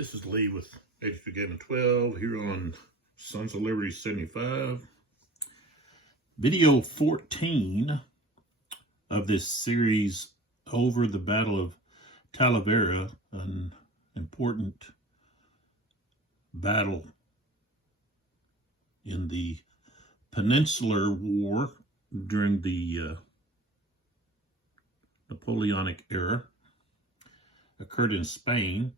This is Lee with Extra Game 12 here on Sons of Liberty 75. Video 14 of this series over the Battle of Talavera, an important battle in the Peninsular War during the Napoleonic era. Occurred in Spain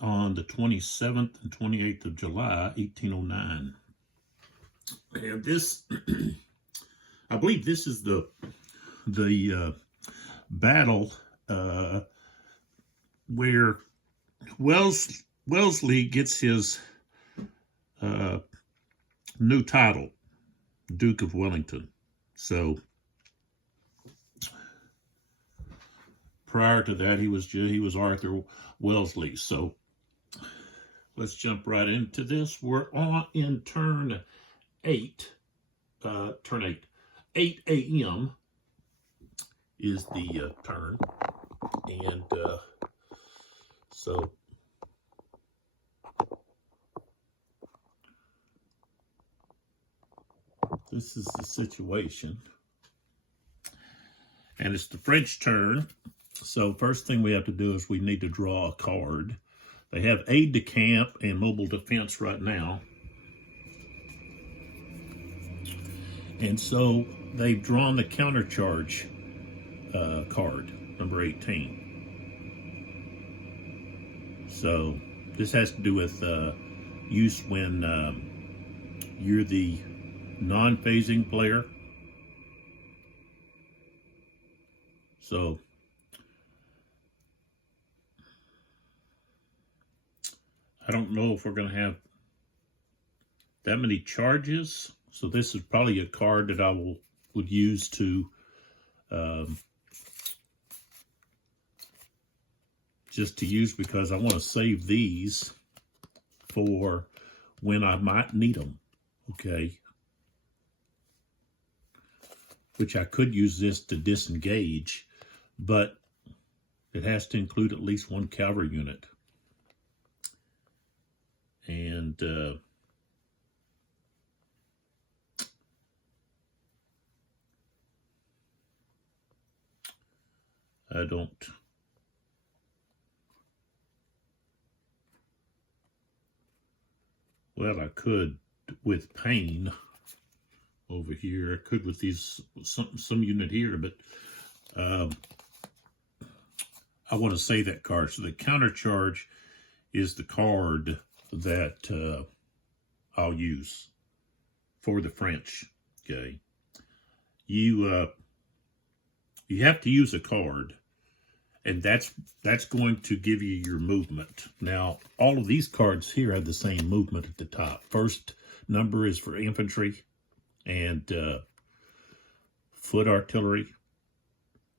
on the 27th and 28th of July, 1809. And this, I believe this is the battle where Wellesley gets his new title, Duke of Wellington. So prior to that, he was Arthur Wellesley. So let's jump right into this. We're in turn 8. 8 a.m. is the turn, and so this is the situation, and it's the French turn. So first thing we have to do is we need to draw a card. They have aide-de-camp and mobile defense right now. And so they've drawn the countercharge card, number 18. So this has to do with use when you're the non-phasing player. So I don't know if we're going to have that many charges. So this is probably a card that I would use to just to use because I want to save these for when I might need them. Okay. Which I could use this to disengage, but it has to include at least one cavalry unit. And I don't. Well, I could with pain over here. I could with these some unit here, but I want to say that card. So the countercharge is the card that I'll use for the French. Okay, you have to use a card, and that's going to give you your movement. Now, all of these cards here have the same movement at the top. First number is for infantry and foot artillery,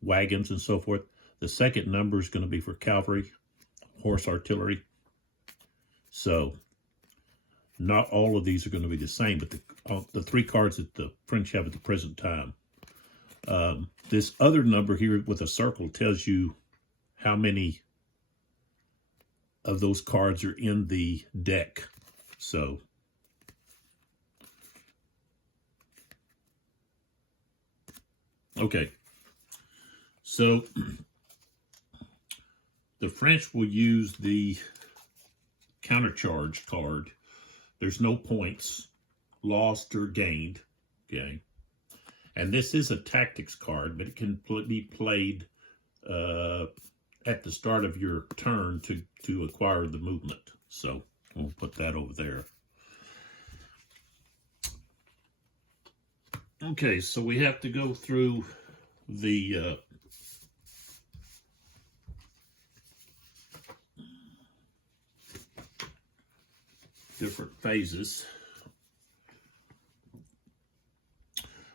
wagons, and so forth. The second number is going to be for cavalry, horse artillery. So not all of these are going to be the same, but the three cards that the French have at the present time. This other number here with a circle tells you how many of those cards are in the deck. So okay, so the French will use the countercharge card. There's no points lost or gained. Okay, and this is a tactics card, but it can be played at the start of your turn to acquire the movement. So we'll put that over there. Okay, so we have to go through the different phases.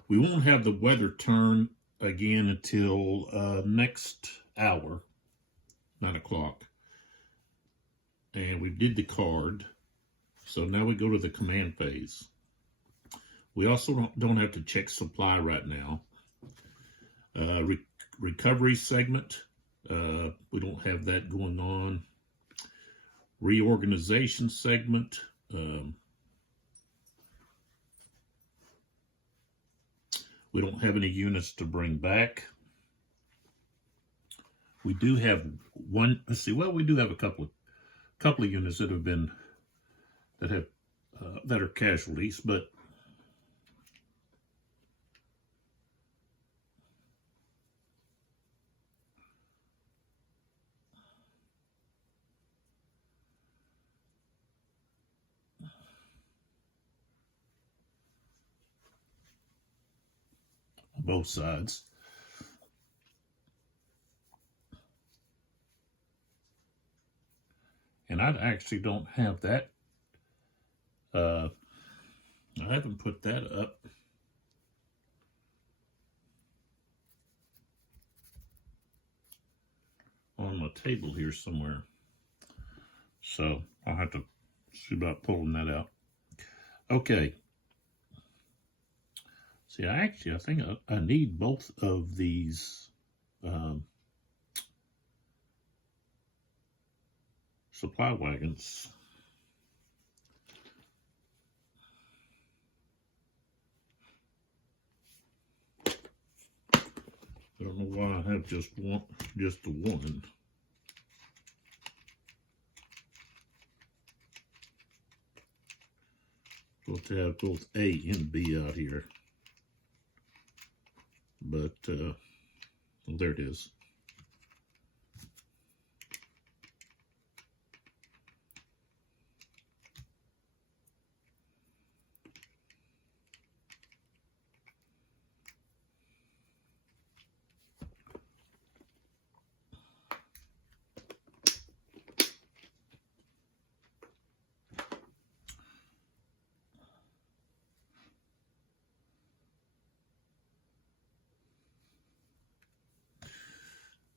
We won't have the weather turn again until next hour, 9 o'clock. And we did the card. So now we go to the command phase. We also don't have to check supply right now. Recovery segment, we don't have that going on. reorganization segment. We don't have any units to bring back. We do have one. Let's see. Well, we do have a couple of units that have been that are casualties, but on both sides. And I actually don't have that. I haven't put that up. On my table here somewhere. So I'll have to see about pulling that out. Okay. See, I think I need both of these supply wagons. I don't know why I have just the one. Supposed to have both A and B out here. But, well, there it is.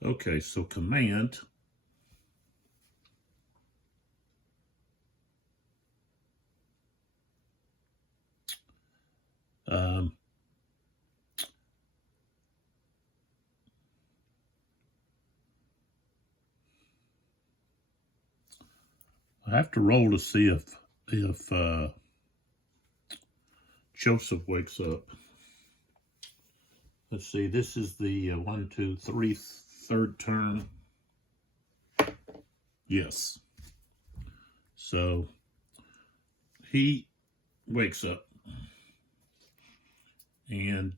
Okay, so command. I have to roll to see if Joseph wakes up. Let's see, this is the 1, 2, 3, third turn. Yes. So he wakes up and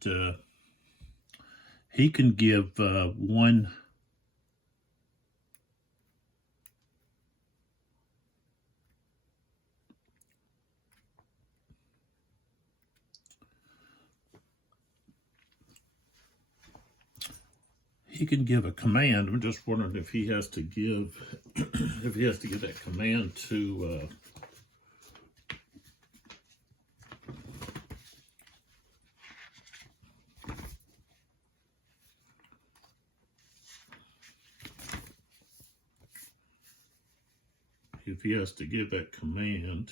he can give one. He can give a command. I'm just wondering if he has to give that command to if he has to give that command.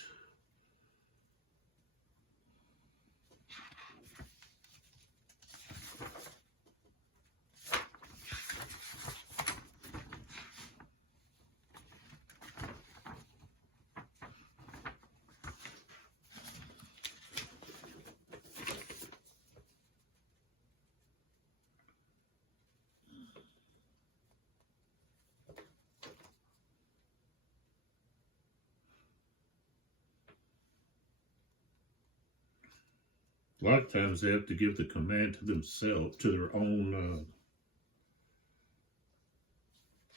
A lot of times they have to give the command to themselves, to their own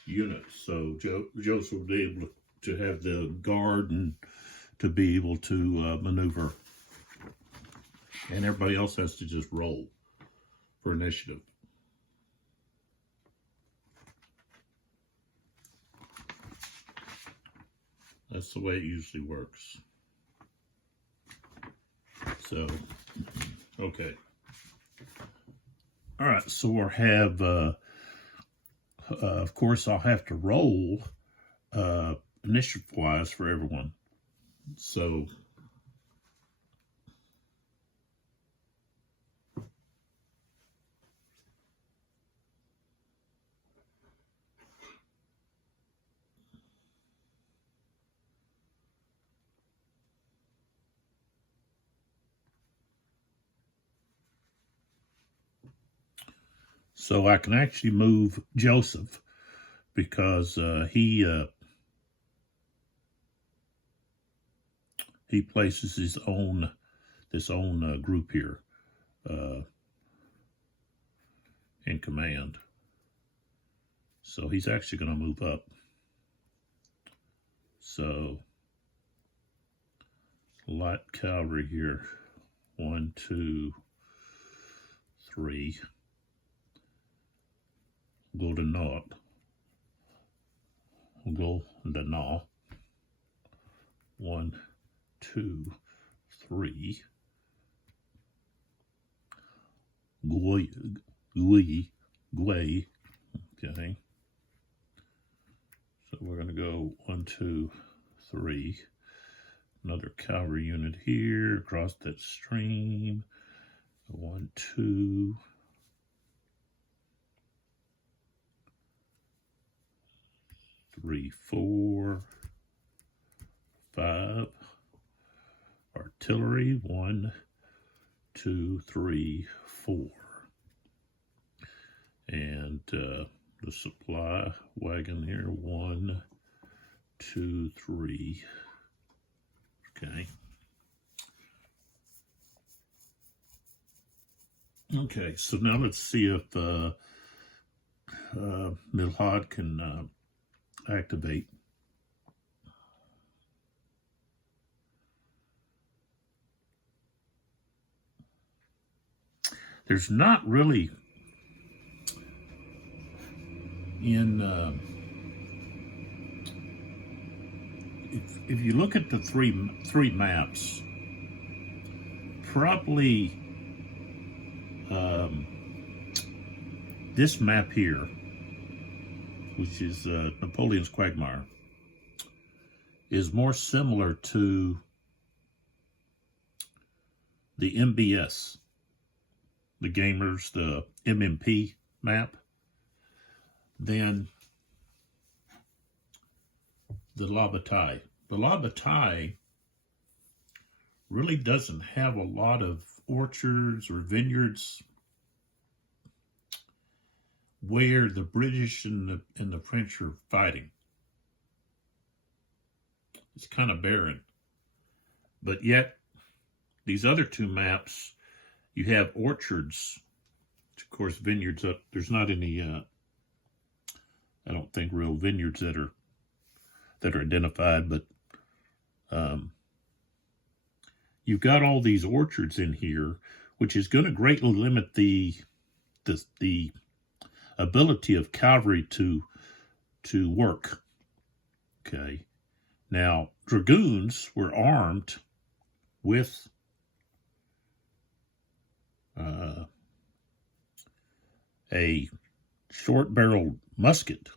unit. So Joseph will be able to have the guard and to be able to maneuver. And everybody else has to just roll for initiative. That's the way it usually works. So, okay. All right, so I'll have, of course, I'll have to roll initiative-wise for everyone. So, So I can actually move Joseph because he places his own group here in command. So he's actually going to move up. So light cavalry here. 1, 2, 3. Go to north. Go to north. 1, 2, 3. Gui. Okay. So we're going to go 1, 2, 3. Another cavalry unit here across that stream. 1, 2. 3, 4, 5. Artillery 1, 2, 3, 4. And the supply wagon here 1, 2, 3. Okay. Okay, so now let's see if Milhad can activate. There's not really in if you look at the three maps, probably this map here, which is Napoleon's Quagmire, is more similar to the NBS, the gamers, the MMP map, than the La Bataille. The La Bataille really doesn't have a lot of orchards or vineyards where the British and the French are fighting. It's kind of barren. But yet, these other two maps, you have orchards, of course, vineyards up. There's not any, I don't think, real vineyards that are identified, but you've got all these orchards in here, which is going to greatly limit the ability of cavalry to work. Okay. Now, dragoons were armed with a short-barreled musket,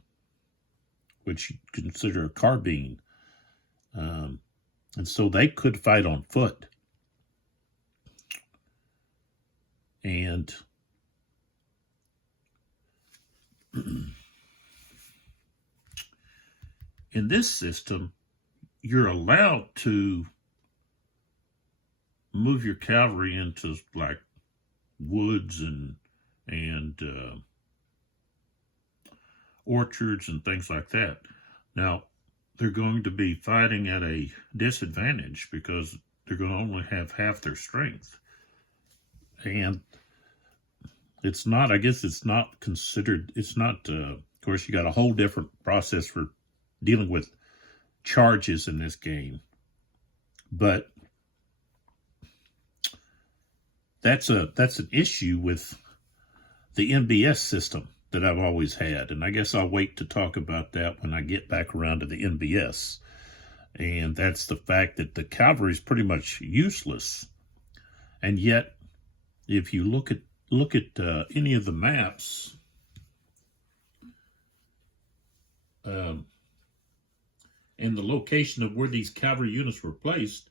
which you consider a carbine, and so they could fight on foot. And in this system, you're allowed to move your cavalry into like woods and orchards and things like that. Now, they're going to be fighting at a disadvantage because they're going to only have half their strength. And it's not, I guess it's not considered, it's not, of course, you got a whole different process for dealing with charges in this game. But that's an issue with the NBS system that I've always had. And I guess I'll wait to talk about that when I get back around to the NBS. And that's the fact that the cavalry is pretty much useless. And yet, if you look at any of the maps, and the location of where these cavalry units were placed,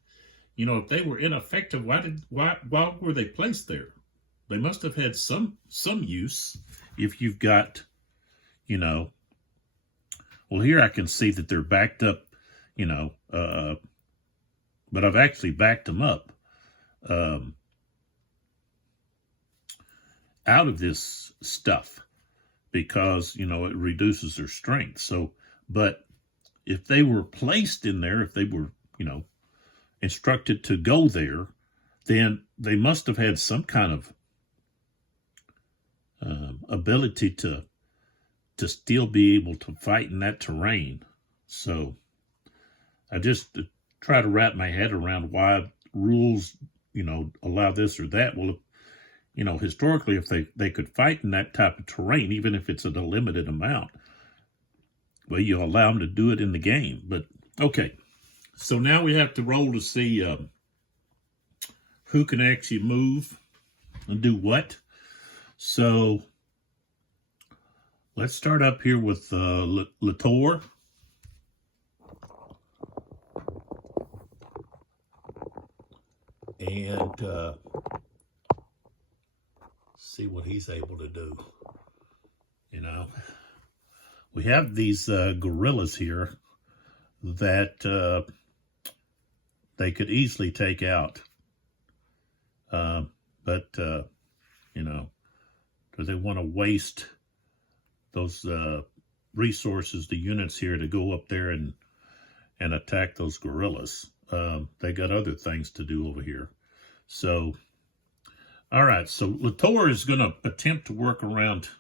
you know, if they were ineffective, why were they placed there? They must have had some use. If you've got, you know, well, here I can see that they're backed up, you know, but I've actually backed them up out of this stuff. because, you know, it reduces their strength. So, but if they were placed in there, if they were, you know, instructed to go there, then they must have had some kind of ability to still be able to fight in that terrain. So I just try to wrap my head around why rules, you know, allow this or that. Well, you know, historically, if they could fight in that type of terrain, even if it's at a limited amount, well, you allow them to do it in the game. But, okay, so now we have to roll to see who can actually move and do what. So let's start up here with Latour. And see what he's able to do. You know, we have these guerrillas here that they could easily take out. But you know, do they want to waste those resources, the units here, to go up there and attack those guerrillas? They got other things to do over here. So, all right, so Latour is going to attempt to work around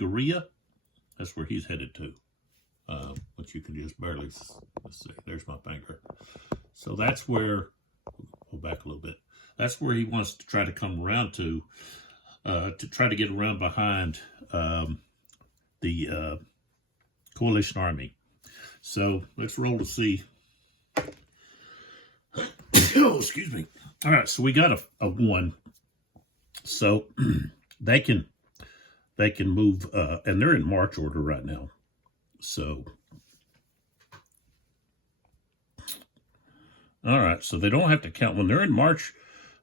Guerilla. That's where he's headed to. But you can just barely, let's see, there's my finger. So that's where, go back a little bit. That's where he wants to try to come around to try to get around behind the coalition army. So let's roll to see. Oh, excuse me. All right, so we got a 1. So they can move, and they're in march order right now. So, all right, so they don't have to count when they're in march,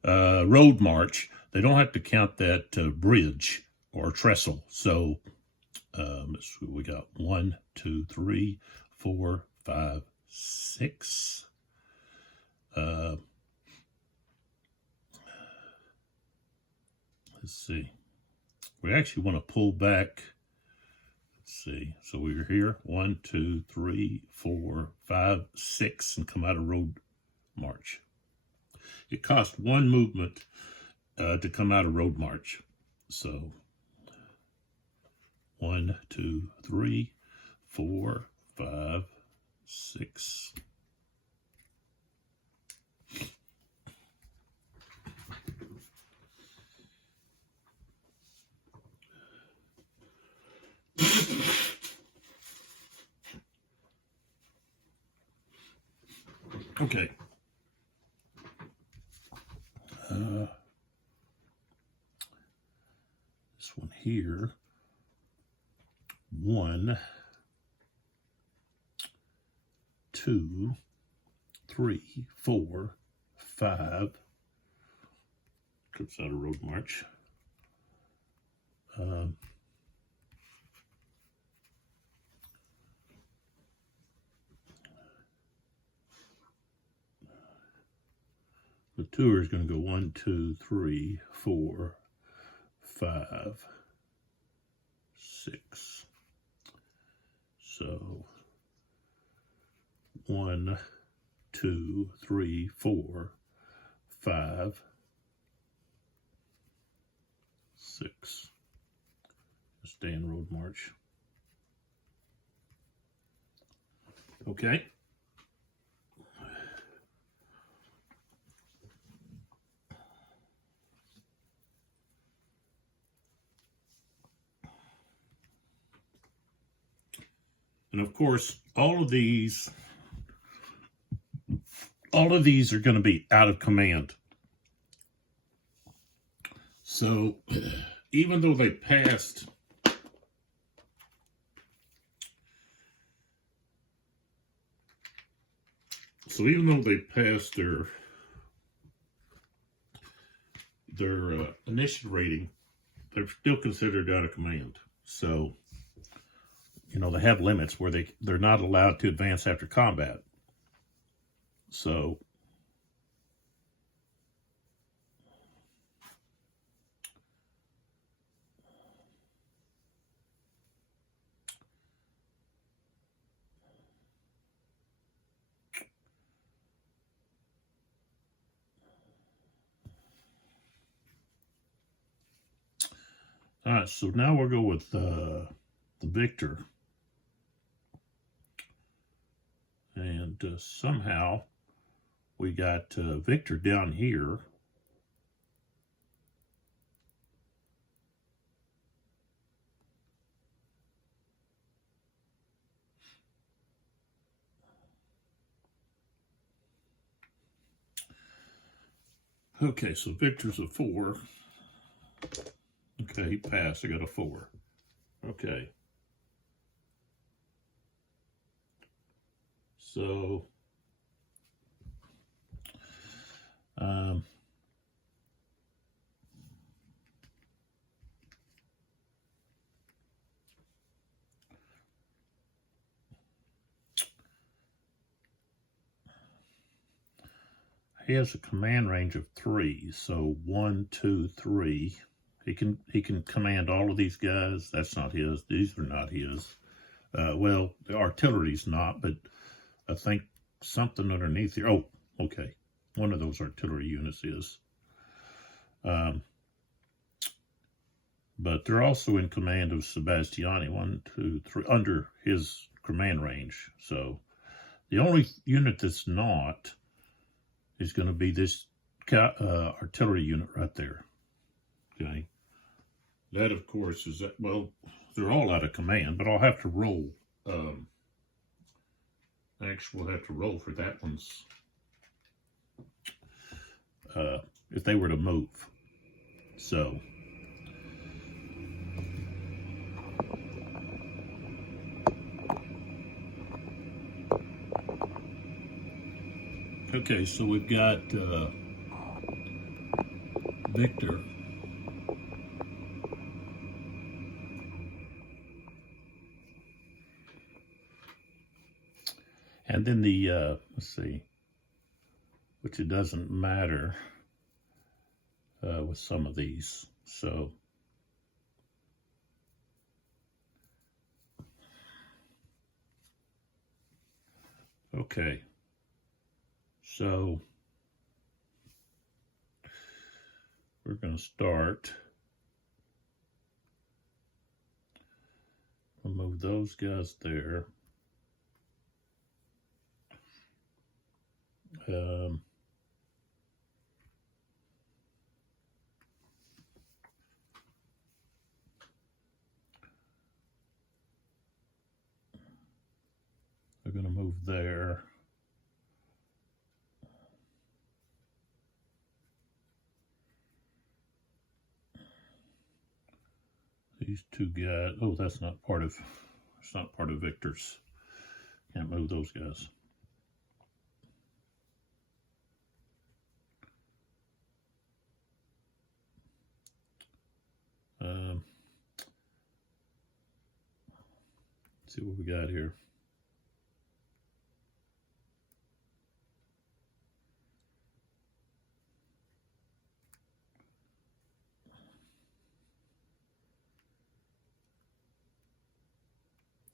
road march. They don't have to count that bridge or trestle. So let's see, we got 1, 2, 3, 4, 5, 6. Let's see. We actually want to pull back. Let's see. So we're here. 1, 2, 3, 4, 5, 6, and come out of road march. It cost 1 movement to come out of road march. So 1, 2, 3, 4, 5, 6. Okay. This one here. 1, 2, 3, 4, 5. Comes out of road march. The tour is going to go 1, 2, 3, 4, 5, 6. So 1, 2, 3, 4, 5, 6. Stay in road march. Okay. And of course, all of these are going to be out of command. So even though they passed their initiative rating, they're still considered out of command. So, you know, they have limits where they're not allowed to advance after combat. So, All right, so now we'll go with the Victor. And somehow we got Victor down here. Okay, so Victor's a 4. Okay, he passed. I got a 4. Okay. So, he has a command range of 3. So 1, 2, 3. He can command all of these guys. That's not his. These are not his. Well, the artillery's not, but I think something underneath here. Oh, okay. One of those artillery units is. But they're also in command of Sebastiani. 1, 2, 3, under his command range. So the only unit that's not is going to be this artillery unit right there. Okay. That, of course, is that, well, they're all out of command, but I'll have to roll. Actually, we'll have to roll for that one's, if they were to move. So, okay, so we've got Victor. And then the, let's see, which it doesn't matter with some of these. So, okay. So, we're going to start. We'll move those guys there. We're going to move there. These two guys, oh, that's not part of Victor's. Can't move those guys. Let's see what we got here.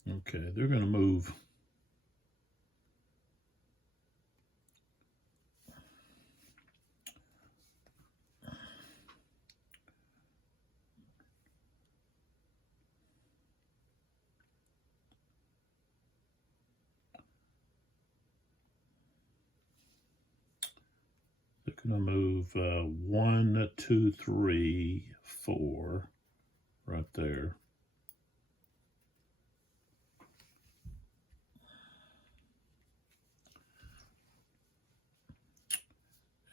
Okay, they're going to move. They're going to move 1, 2, 3, 4 right there.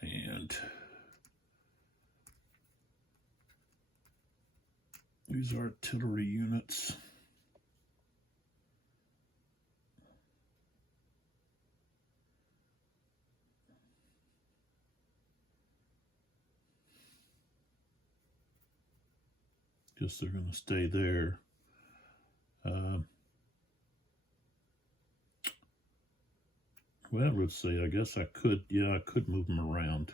And these are artillery units. Guess they're going to stay there. Well, let's see. I guess I could, yeah, I could move them around.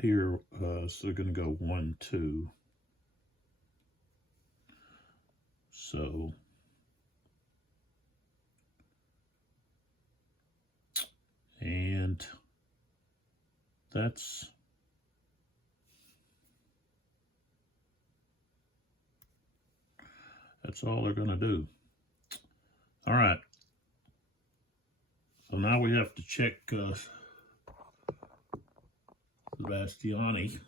Here, so they're going to go 1, 2. So, and that's, That's all they're going to do. All right. So now we have to check Sebastiani.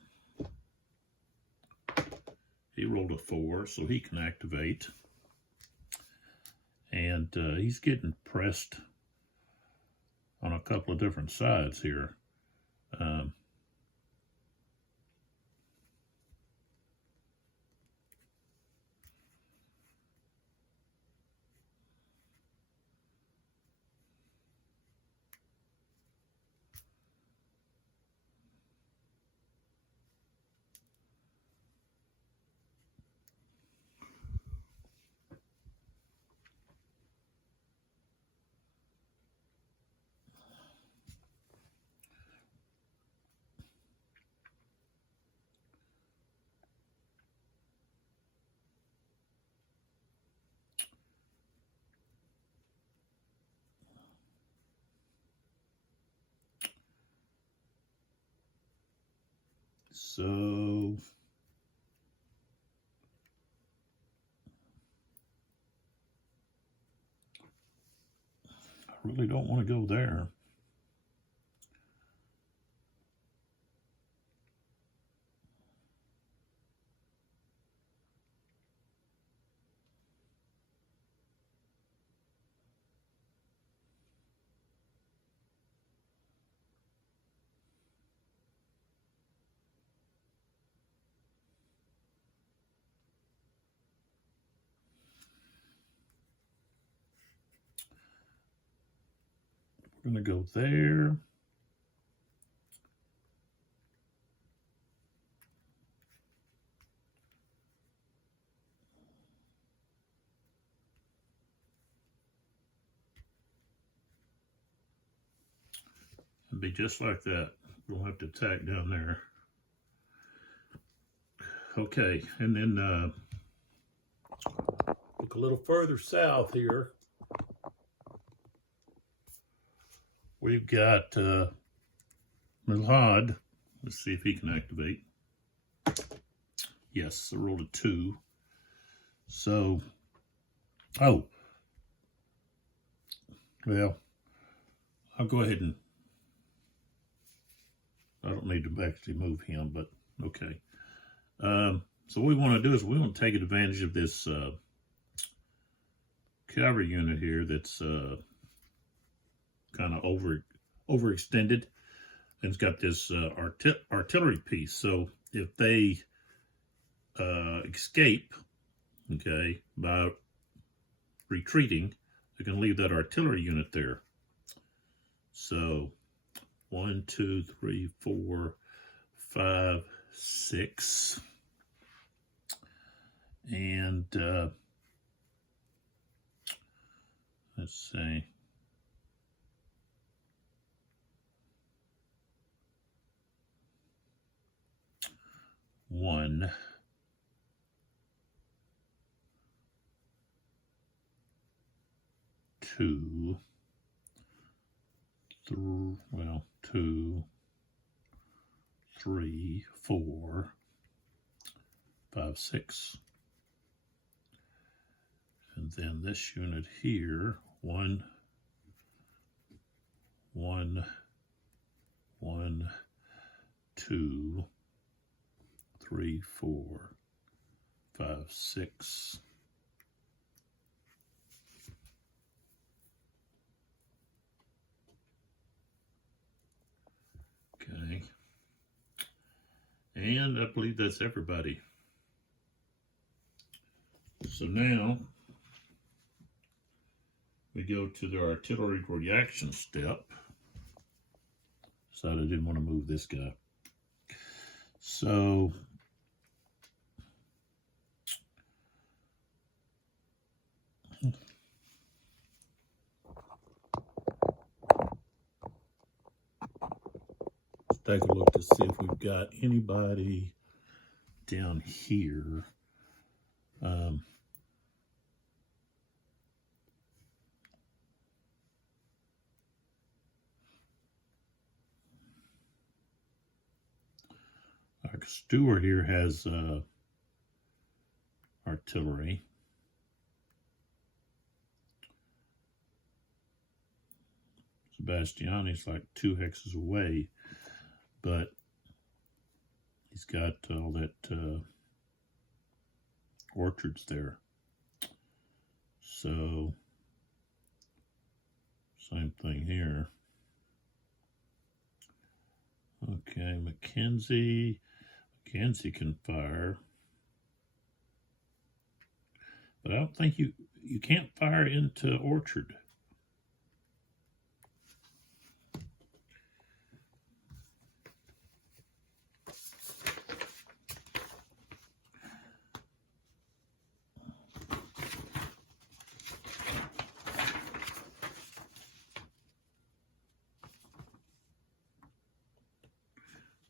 He rolled a 4, so he can activate. And he's getting pressed on a couple of different sides here. So I really don't want to go there. We're going to go there. It'll be just like that. We'll have to attack down there. Okay, and then look a little further south here. We've got Milhad. Let's see if he can activate. Yes, I rolled a 2. So, oh, well, I'll go ahead and, I don't need to actually move him, but okay. So what we want to do is we want to take advantage of this cavalry unit here that's kind of overextended, and it's got this artillery piece. So if they escape, okay, by retreating, they can leave that artillery unit there. So 1, 2, 3, 4, 5, 6, and let's see. One, two, well, 2, 3, 4, 5, 6. And then this unit here, 1, 1, 1, 2, 3, 4, 5, 6. Okay. And I believe that's everybody. So now we go to the artillery reaction step. Decided I didn't want to move this guy. So let's take a look to see if we've got anybody down here. Our Stewart here has artillery. Sebastiani's like 2 hexes away, but he's got all that orchards there. So, same thing here. Okay, Mackenzie can fire. But I don't think you can't fire into orchard.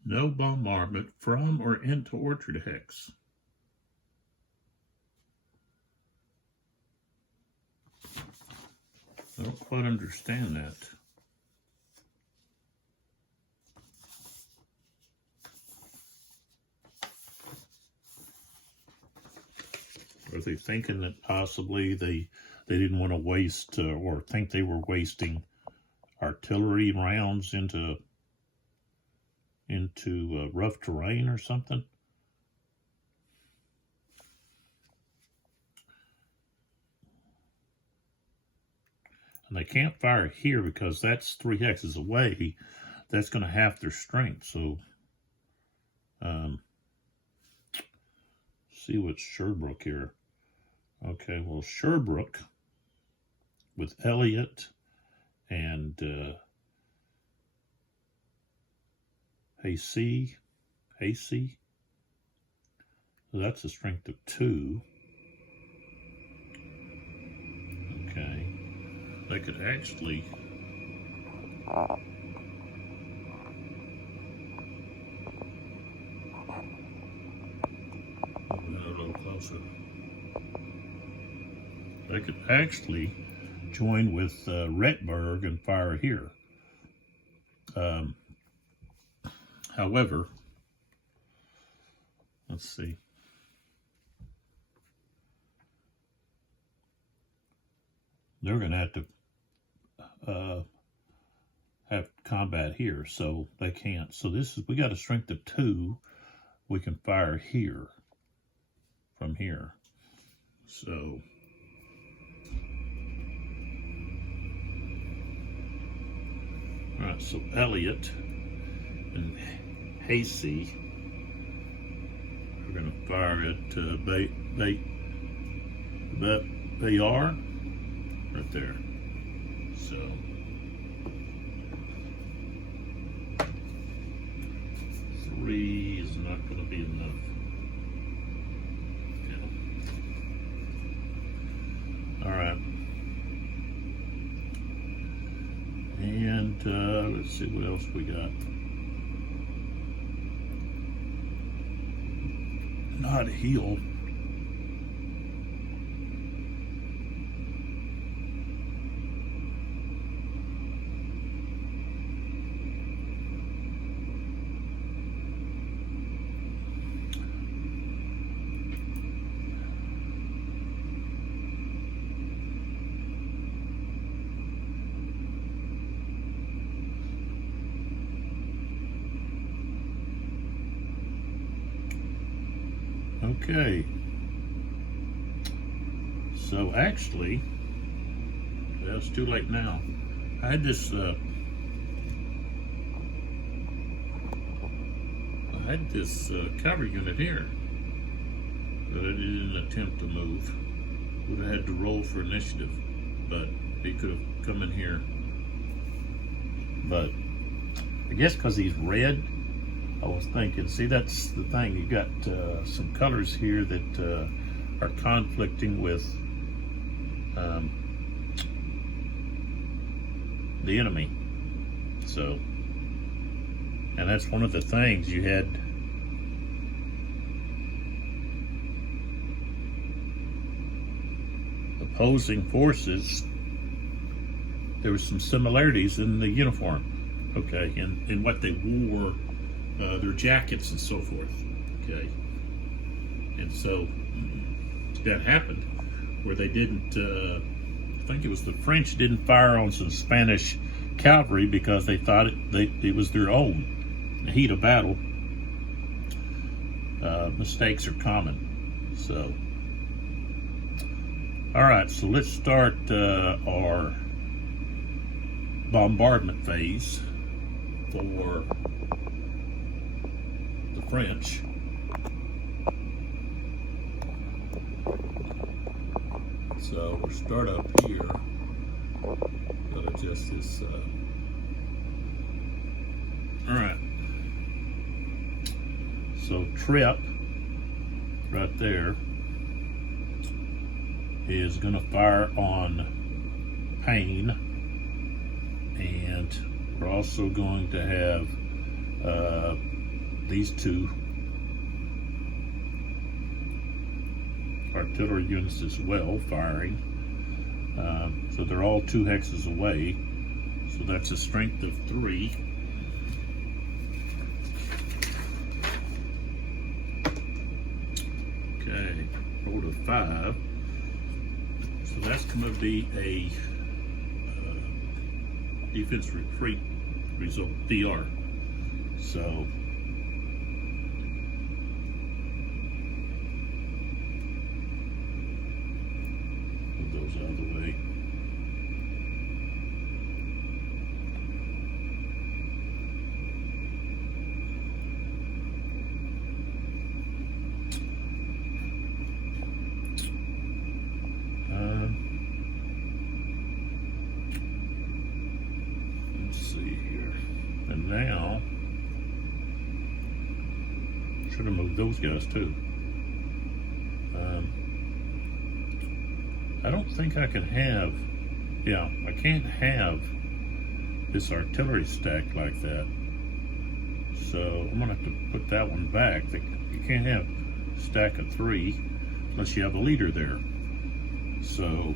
No bombardment from or into orchard hex. I don't quite understand that. Are they thinking that possibly they didn't want to waste or think they were wasting artillery rounds into rough terrain or something? And they can't fire here because that's 3 hexes away. That's going to half their strength. So, see what's Sherbrooke here. Okay, well, Sherbrooke with Elliott and Essig. So that's a strength of 2. Okay. They could actually move a little closer. They could actually join with Retberg and fire here. However, let's see. They're going to have combat here, so they can't. So this is, we got a strength of 2. We can fire here, from here. So, all right, so Elliott and Essig are going to fire at Bayard right there. So, three is not going to be enough. Yeah. All right. And let's see what else we got. Not heal. Okay, so actually, well, it's too late now. I had this, cover unit here that I didn't attempt to move. Would have had to roll for initiative, but he could have come in here. But I guess because he's red, I was thinking, see, that's the thing. You got some colors here that are conflicting with the enemy. So, and that's one of the things you had. Opposing forces. There were some similarities in the uniform, okay, in what they wore. Their jackets and so forth, okay? And so that happened where they didn't, I think it was the French didn't fire on some Spanish cavalry because they thought it was their own. In the heat of battle, mistakes are common. So, all right, so let's start our bombardment phase for the French. So we'll start up here. Gotta adjust this. All right. So Trip, right there, is gonna fire on Payne, and we're also going to have these two artillery units as well firing. So they're all 2 hexes away. So that's a strength of 3. Okay, roll to 5. So that's going to be a defense retreat result, DR. So those out of the way. Let's see here. And now, should have moved those guys too. I don't think I can have, I can't have this artillery stack like that. So I'm gonna have to put that one back. You can't have a stack of 3 unless you have a leader there. So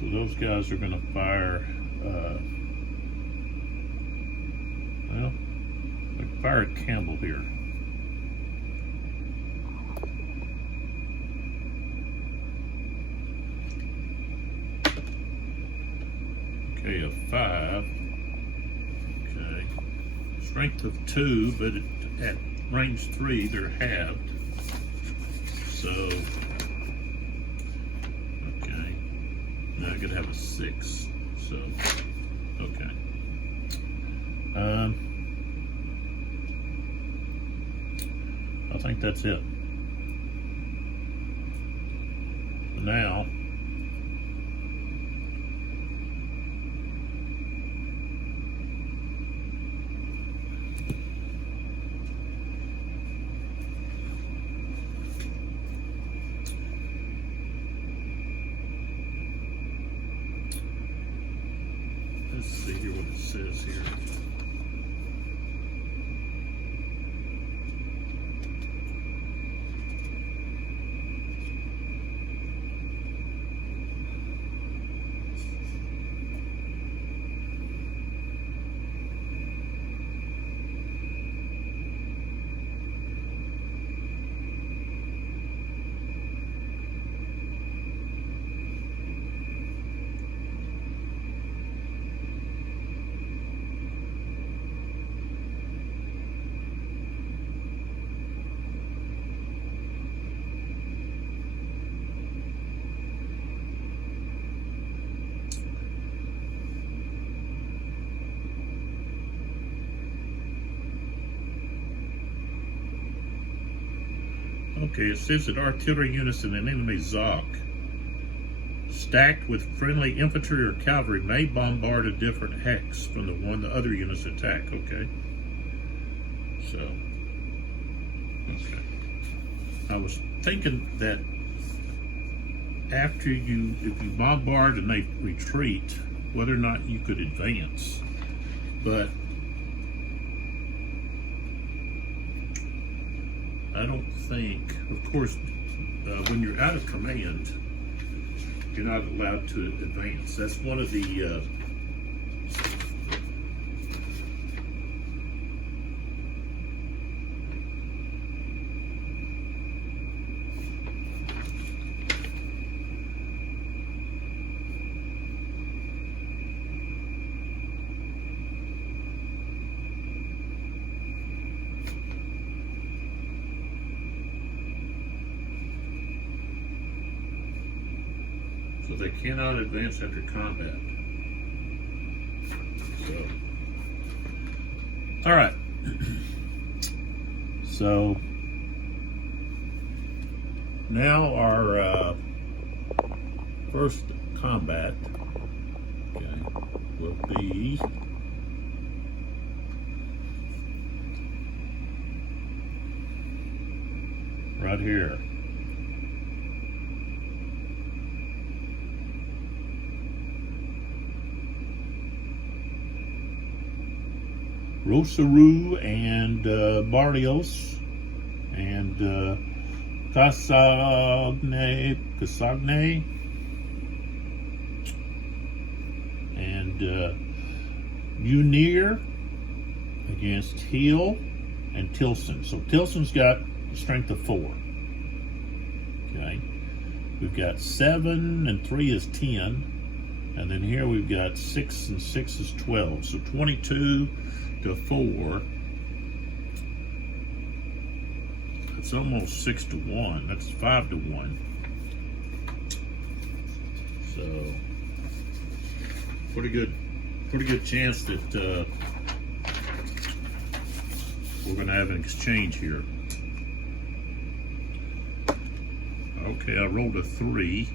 those guys are gonna fire, fire at Campbell here. Okay, a 5. Okay. Strength of 2, but at range 3, they're halved. So, okay. Now I could have a 6. So, okay. I think that's it. Now, let's see here what it says here. Okay, it says that artillery units in an enemy ZOC stacked with friendly infantry or cavalry may bombard a different hex from the one the other units attack. Okay. So, okay. I was thinking that after if you bombard and they retreat, whether or not you could advance. But I don't think, of course, when you're out of command, you're not allowed to advance. That's one of the So they cannot advance after combat. So, all right. So now our first combat, okay, will be right here. Rosaru and Barrios and Casagne and Munir against Hill and Tilson. So Tilson's got a strength of 4. Okay. We've got 7 and 3 is 10. And then here we've got 6 and 6 is 12. So 22 to 4. It's almost 6 to 1. That's 5 to 1. So pretty good chance that we're going to have an exchange here. Okay, I rolled a 3.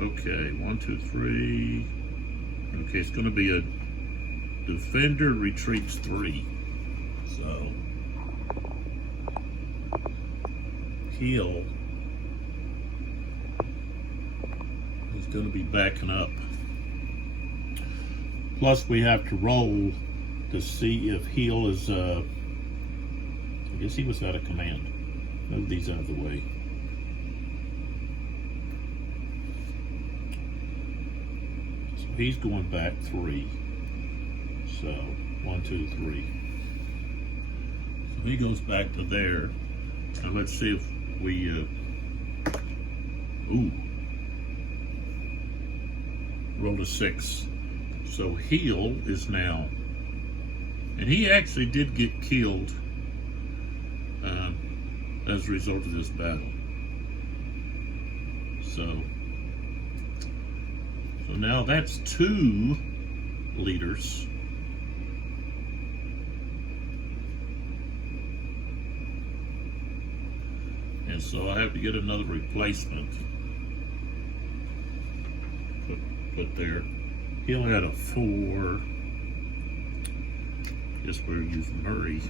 Okay, 1, 2, 3. Okay, it's going to be a defender retreats 3. So Heel is going to be backing up. Plus, we have to roll to see if Heel is. I guess he was out of command. Move these out of the way. So he's going back 3. So 1, 2, 3. So he goes back to there. And let's see if we. Rolled a 6. So Heel is now, and he actually did get killed as a result of this battle. So now that's 2 leaders. And so I have to get another replacement. Put there. He'll had a 4. Guess we'll use Murray.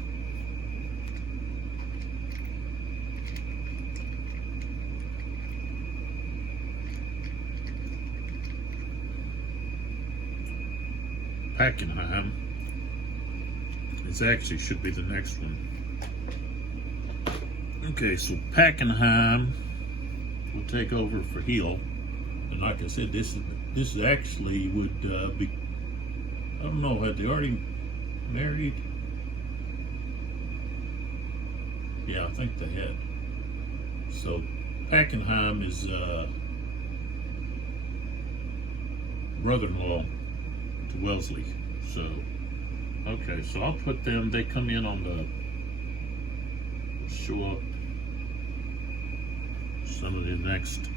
Packenheim is actually should be the next one. Okay, so Packenheim will take over for Heel, and like I said, this actually would be, I don't know, had they already married? Yeah, I think they had. So Packenheim is brother-in-law to Wellesley. So okay, so I'll put them, they come in on the, show up some of the next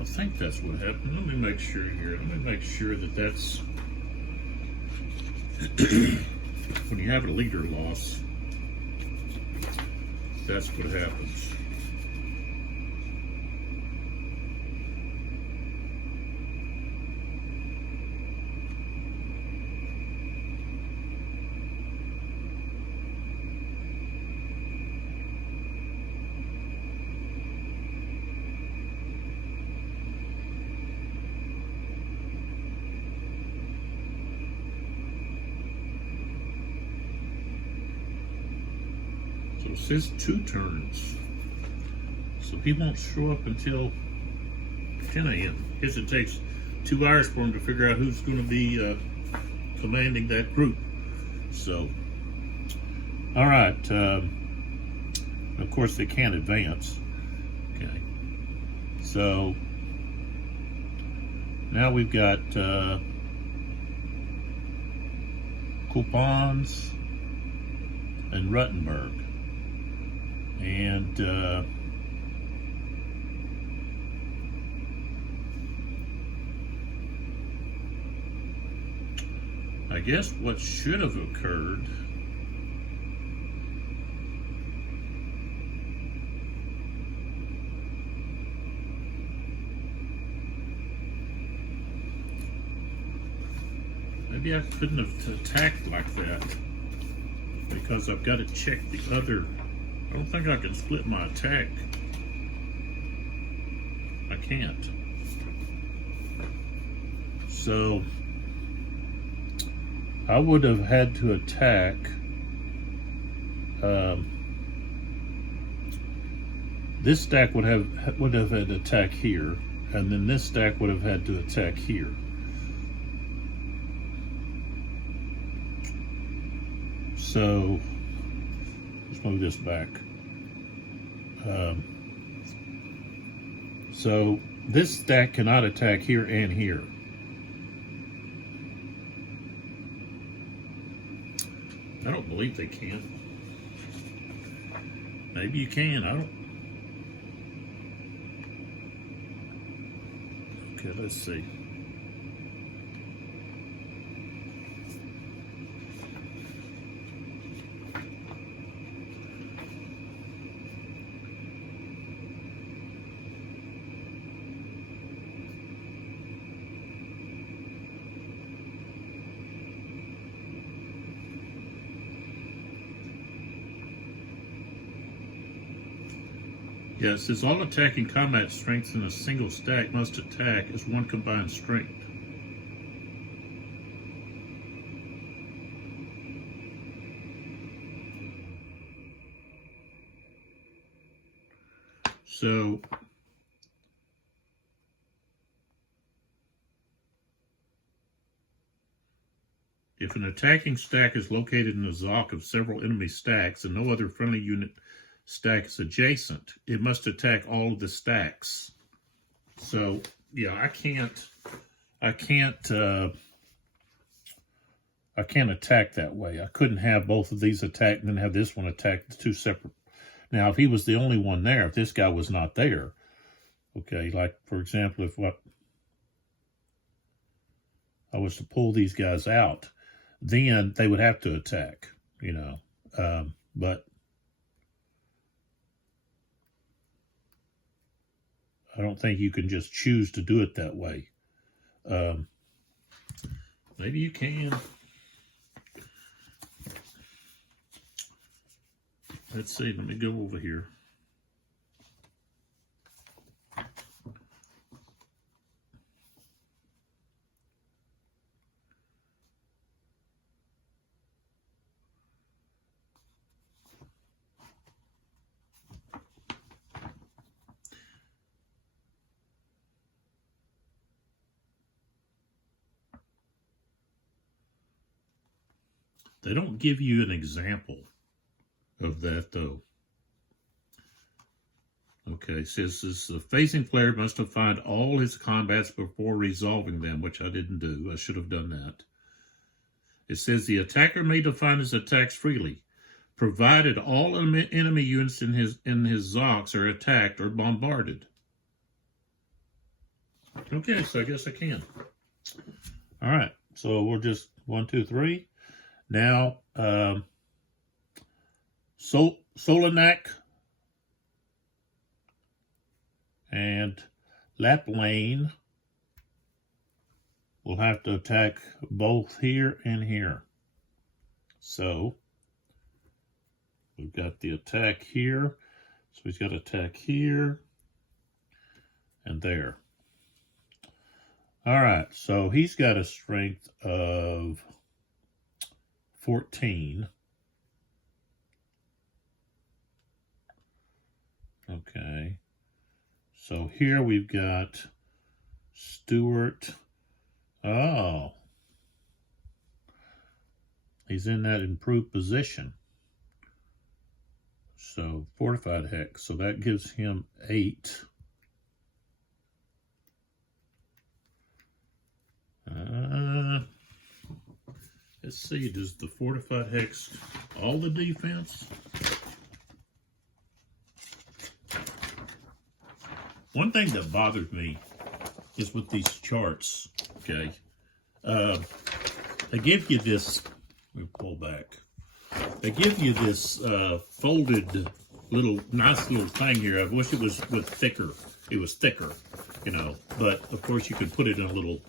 I think that's what happened. Let me make sure here. Let me make sure that that's when you have a leader loss, that's what happens. So it says 2 turns. So he won't show up until 10 a.m. I guess it takes 2 hours for him to figure out who's going to be commanding that group. So, all right. Of course, they can't advance. Okay. So now we've got coupons and Ruttenberg. And I guess what should have occurred maybe I couldn't have attacked like that because I've got to check the other. I don't think I can split my attack. I can't. So I would have had to attack this stack would have had to attack here, and then this stack would have had to attack here. So let's move this back. So this stack cannot attack here and here. I don't believe they can. Maybe you can. I don't. Okay, let's see. Yeah, it says all attacking combat strengths in a single stack must attack as one combined strength. So if an attacking stack is located in a zoc of several enemy stacks and no other friendly unit stack is adjacent, it must attack all of the stacks. So yeah, I can't attack that way. I couldn't have both of these attack and then have this one attack the two separate. Now, if he was the only one there, if this guy was not there, okay, like for example, if what I was to pull these guys out, then they would have to attack, you know, but I don't think you can just choose to do it that way. Maybe you can. Let's see, let me go over here. They don't give you an example of that, though. Okay, it says the facing player must have defined all his combats before resolving them, which I didn't do. I should have done that. It says the attacker may define his attacks freely, provided all enemy units in his zocs are attacked or bombarded. Okay, so I guess I can. All right, so we'll just 1, 2, 3. Now, Solanac and Lapland will have to attack both here and here. So we've got the attack here. So he's got attack here and there. All right, so he's got a strength of 14. Okay. So here we've got Stewart. Oh. He's in that improved position. So fortified hex. So that gives him 8. Let's see, does the fortified hex all the defense? one thing that bothers me is with these charts, okay? They give you this, let me pull back. They give you this folded nice little thing here. I wish it was thicker. It was thicker, you know. But, of course, you could put it in a little,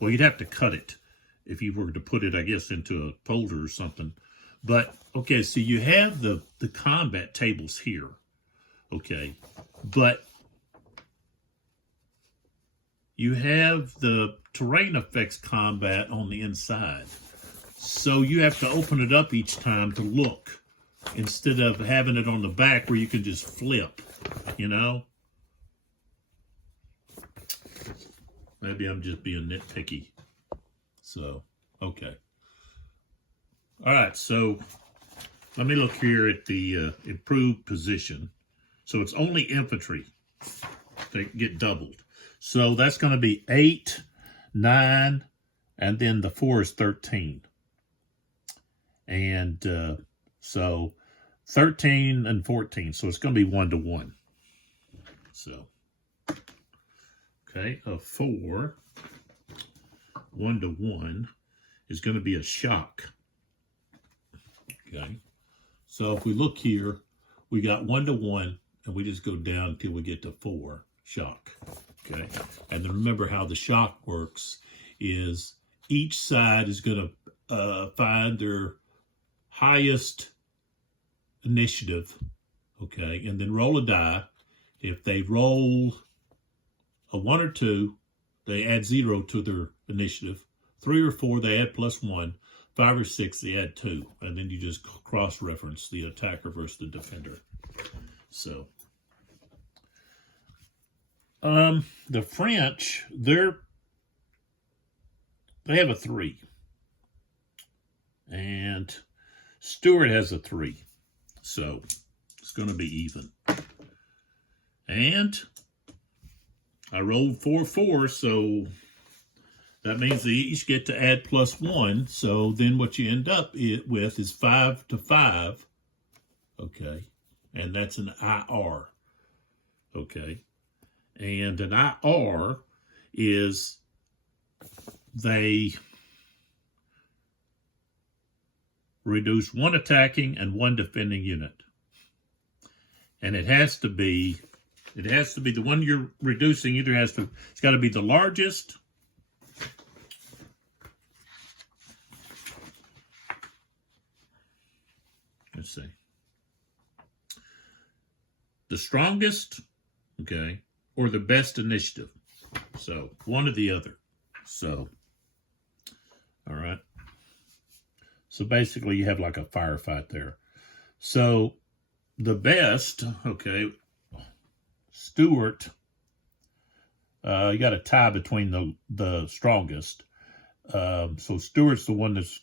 well, you'd have to cut it if you were to put it, I guess, into a folder or something. But, okay, so you have the combat tables here, okay? But you have the terrain effects combat on the inside. So you have to open it up each time to look instead of having it on the back where you can just flip, you know? Maybe I'm just being nitpicky. So, okay. All right, so let me look here at the improved position. So it's only infantry that get doubled. So that's going to be 8, 9, and then the 4 is 13. And so 13 and 14. So it's going to be 1 to 1. So, okay, a 4, 1 to 1 is going to be a shock. Okay, so if we look here, we got 1 to 1, and we just go down until we get to 4, shock. Okay, and then remember how the shock works is each side is going to find their highest initiative, okay, and then roll a die. If they roll a 1 or 2, they add 0 to their initiative. 3 or 4, they add +1. 5 or 6, they add 2, and then you just cross-reference the attacker versus the defender. So, the French, they have a 3, and Stuart has a 3, so it's going to be even. And I rolled 4 4, so that means they each get to add +1. So then what you end up with is 5 to 5. Okay. And that's an IR. Okay. And an IR is they reduce 1 attacking and 1 defending unit. And it has to be the one you're reducing it's got to be the largest. Let's see. The strongest, okay, or the best initiative. So, one or the other. So, all right. So, basically, you have like a firefight there. So, the best, okay, Stuart, you got a tie between the strongest. So, Stuart's the one that's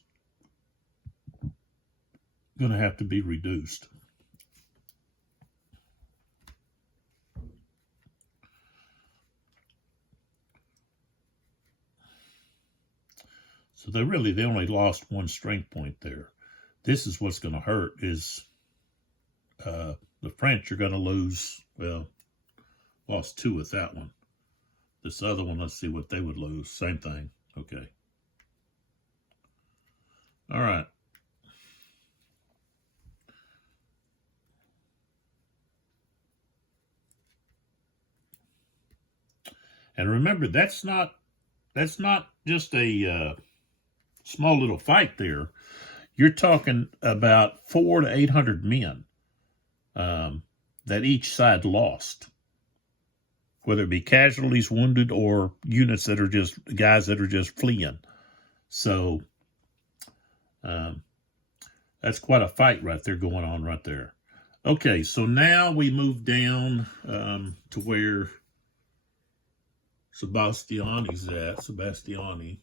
going to have to be reduced. So they only lost 1 strength point there. This is what's going to hurt is the French are going to lose, well, lost 2 with that one. This other one, let's see what they would lose. Same thing. Okay. All right. And remember, that's not just a small little fight there. You're talking about 400 to 800 men that each side lost, whether it be casualties, wounded, or units that are just guys that are just fleeing. So that's quite a fight right there going on right there. Okay, so now we move down to where Sebastiani's at. Sebastiani.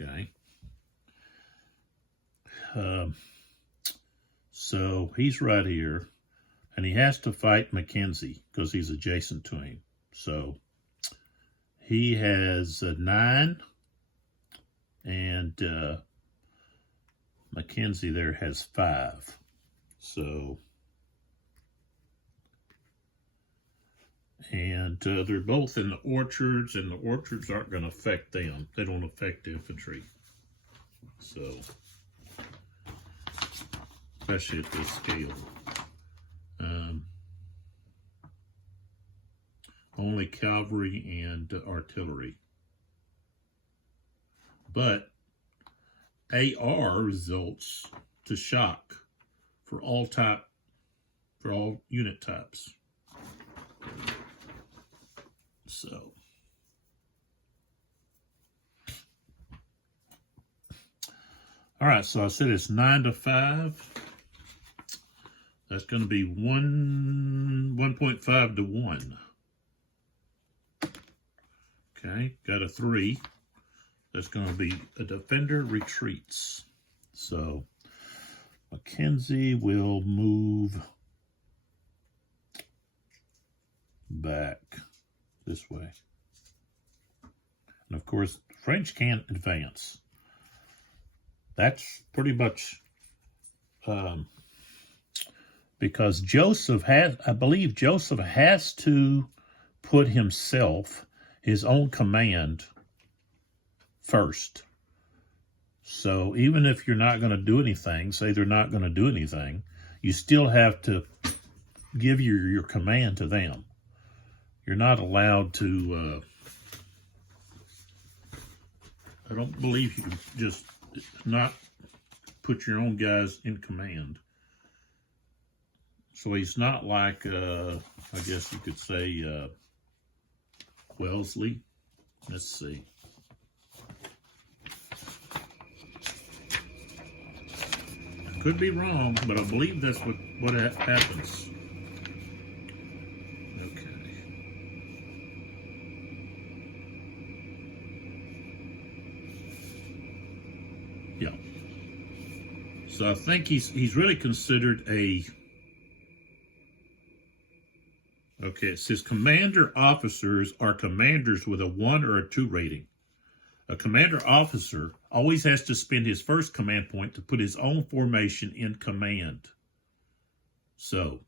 Okay. So he's right here, and he has to fight Mackenzie because he's adjacent to him. So he has a 9, and Mackenzie there has 5. So, and they're both in the orchards, and the orchards aren't going to affect them. They don't affect infantry. So, especially at this scale. Only cavalry and artillery. But AR results to shock for all unit types. So, all right, so I said it's 9 to 5. That's going to be 1.5 to 1. Okay, got a 3. That's going to be a defender retreats. So, Mackenzie will move back this way. And of course, the French can't advance. That's pretty much because Joseph has, I believe Joseph has to put himself, his own command first. So even if you're not going to do anything, say they're not going to do anything, you still have to give your command to them. You're not allowed to, I don't believe you can just not put your own guys in command. So he's not like, I guess you could say, Wellesley. Let's see. I could be wrong, but I believe that's what happens. Okay. Yeah. So I think he's really considered a. Okay, it says commander officers are commanders with a 1 or a 2 rating. A commander officer always has to spend his first command point to put his own formation in command. So,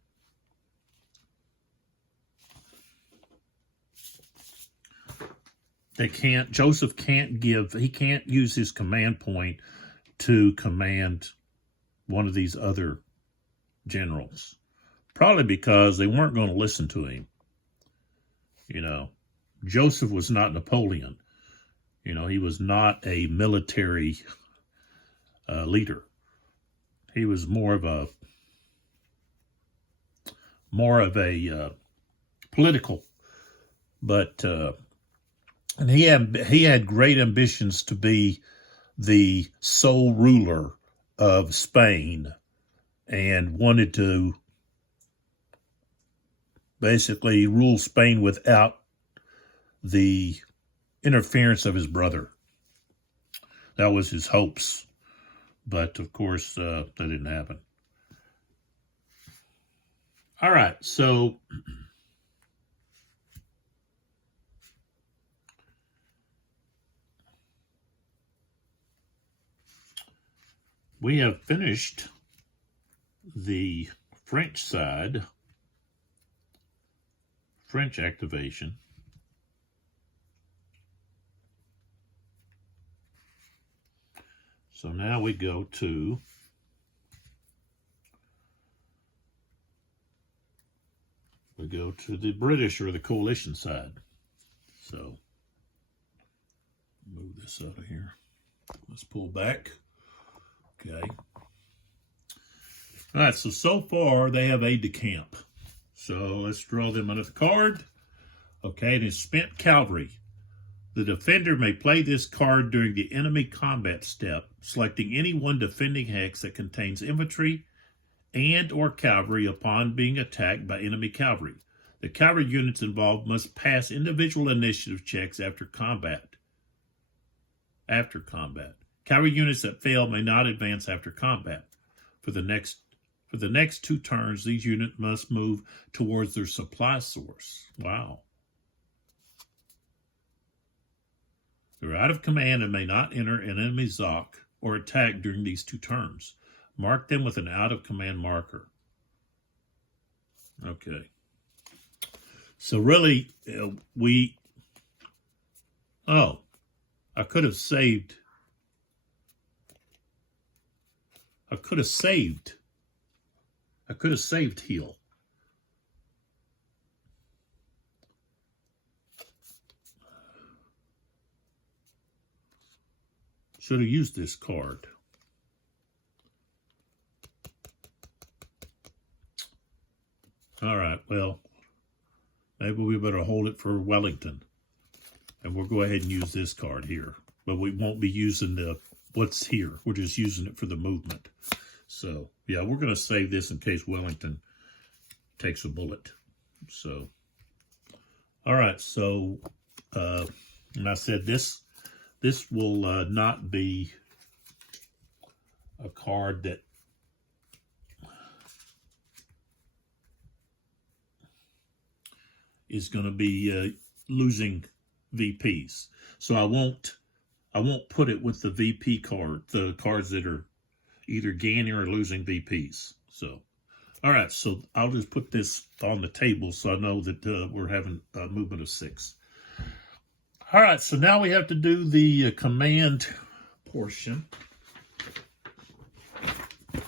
Joseph can't use his command point to command one of these other generals. Probably because they weren't going to listen to him. You know, Joseph was not Napoleon. You know, he was not a military leader. He was more of a political. But and he had great ambitions to be the sole ruler of Spain, and wanted to basically rule Spain without the interference of his brother. That was his hopes. But, of course, that didn't happen. All right, so we have finished the French side, French activation. So now we go to the British or the coalition side. So move this out of here. Let's pull back. Okay. All right, so far they have aide de camp. So let's draw them under the card. Okay, it is spent cavalry. The defender may play this card during the enemy combat step, selecting any one defending hex that contains infantry and or cavalry upon being attacked by enemy cavalry. The cavalry units involved must pass individual initiative checks after combat. Cavalry units that fail may not advance after combat. For the next 2 turns, these units must move towards their supply source. Wow. They're out of command and may not enter an enemy Zoc or attack during these 2 turns. Mark them with an out-of-command marker. Okay. So really, I could have saved. I could have saved heal. Should have used this card. All right, well, maybe we better hold it for Wellington. And we'll go ahead and use this card here. But we won't be using what's here. We're just using it for the movement. So, yeah, we're going to save this in case Wellington takes a bullet. So, all right, so, and I said this will not be a card that is going to be losing VPs. So I won't put it with the VP card, the cards that are either gaining or losing VPs. So, all right, so I'll just put this on the table so I know that we're having a movement of 6. All right, so now we have to do the command portion. Of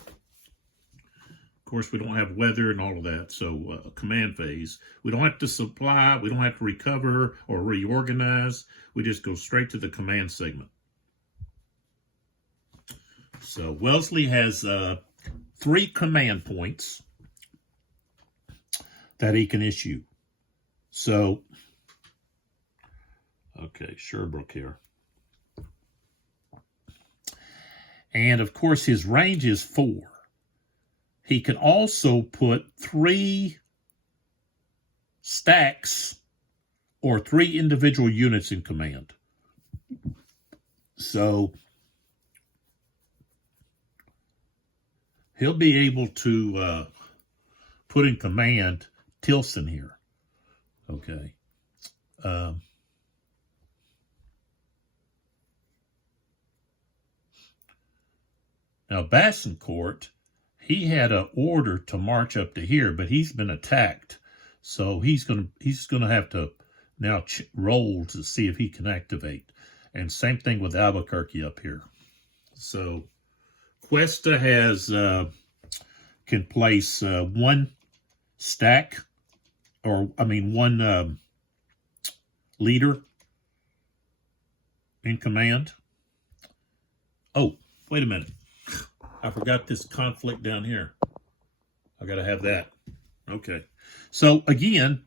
course, we don't have weather and all of that, so command phase. We don't have to supply, we don't have to recover or reorganize. We just go straight to the command segment. So Wellesley has 3 command points that he can issue. So, okay, Sherbrooke here. And of course, his range is 4. He can also put 3 stacks or 3 individual units in command. So he'll be able to put in command Tilson here. Okay. Now, Bassencourt, he had an order to march up to here, but he's been attacked. So he's gonna have to now roll to see if he can activate. And same thing with Albuquerque up here. So Cuesta has can place 1 stack, or I mean 1 leader in command. Oh, wait a minute. I forgot this conflict down here. I got to have that. Okay. So, again,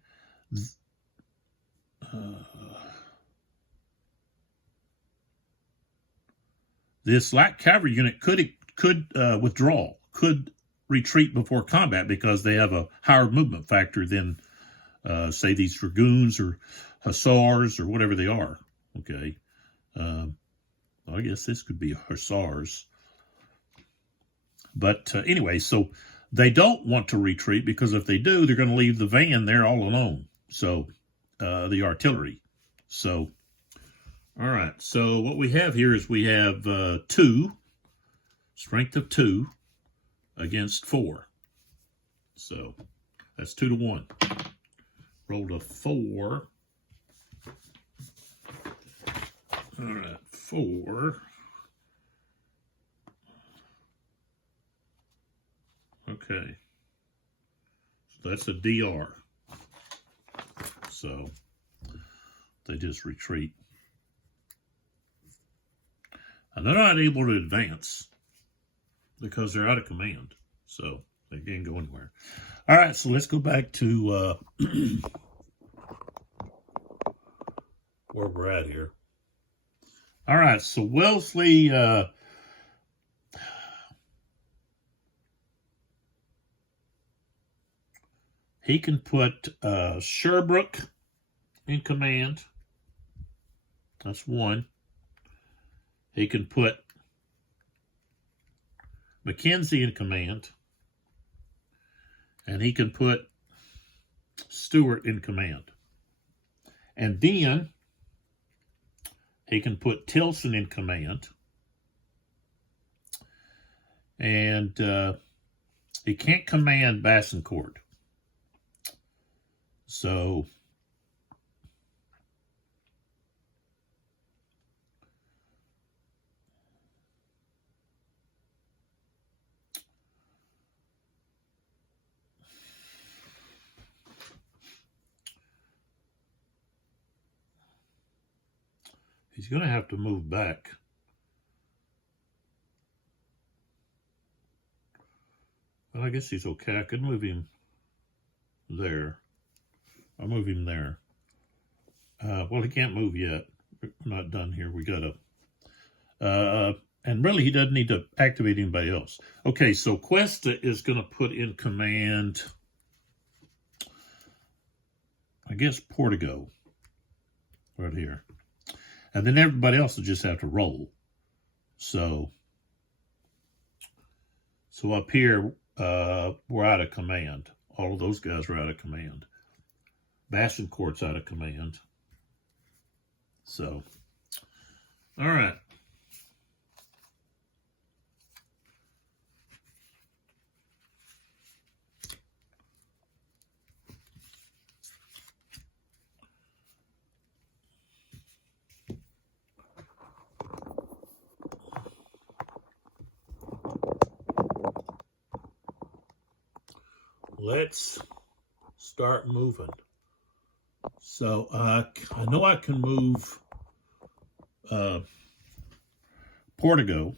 this light cavalry unit could withdraw, could retreat before combat because they have a higher movement factor than, say, these dragoons or hussars or whatever they are. Okay. I guess this could be hussars. But anyway, so they don't want to retreat because if they do, they're going to leave the van there all alone. So the artillery. So, all right. So what we have here is we have 2, strength of 2 against 4. So that's 2 to 1. Rolled a 4. All right, 4. Okay, so that's a DR. So they just retreat. And they're not able to advance because they're out of command. So they can't go anywhere. All right, so let's go back to where we're at here. All right, so Wellesley... he can put Sherbrooke in command. That's 1. He can put Mackenzie in command. And he can put Stewart in command. And then he can put Tilson in command. And he can't command Bassencourt. So he's going to have to move back. Well, I guess he's okay. I could move him there. I'll move him there. Well, he can't move yet. We're not done here. We got to... and really, he doesn't need to activate anybody else. Okay, so Cuesta is going to put in command, I guess, Portugal. Right here. And then everybody else will just have to roll. So up here, we're out of command. All of those guys are out of command. Bassencourt's out of command. So, all right. Let's start moving. So I know I can move Portugal.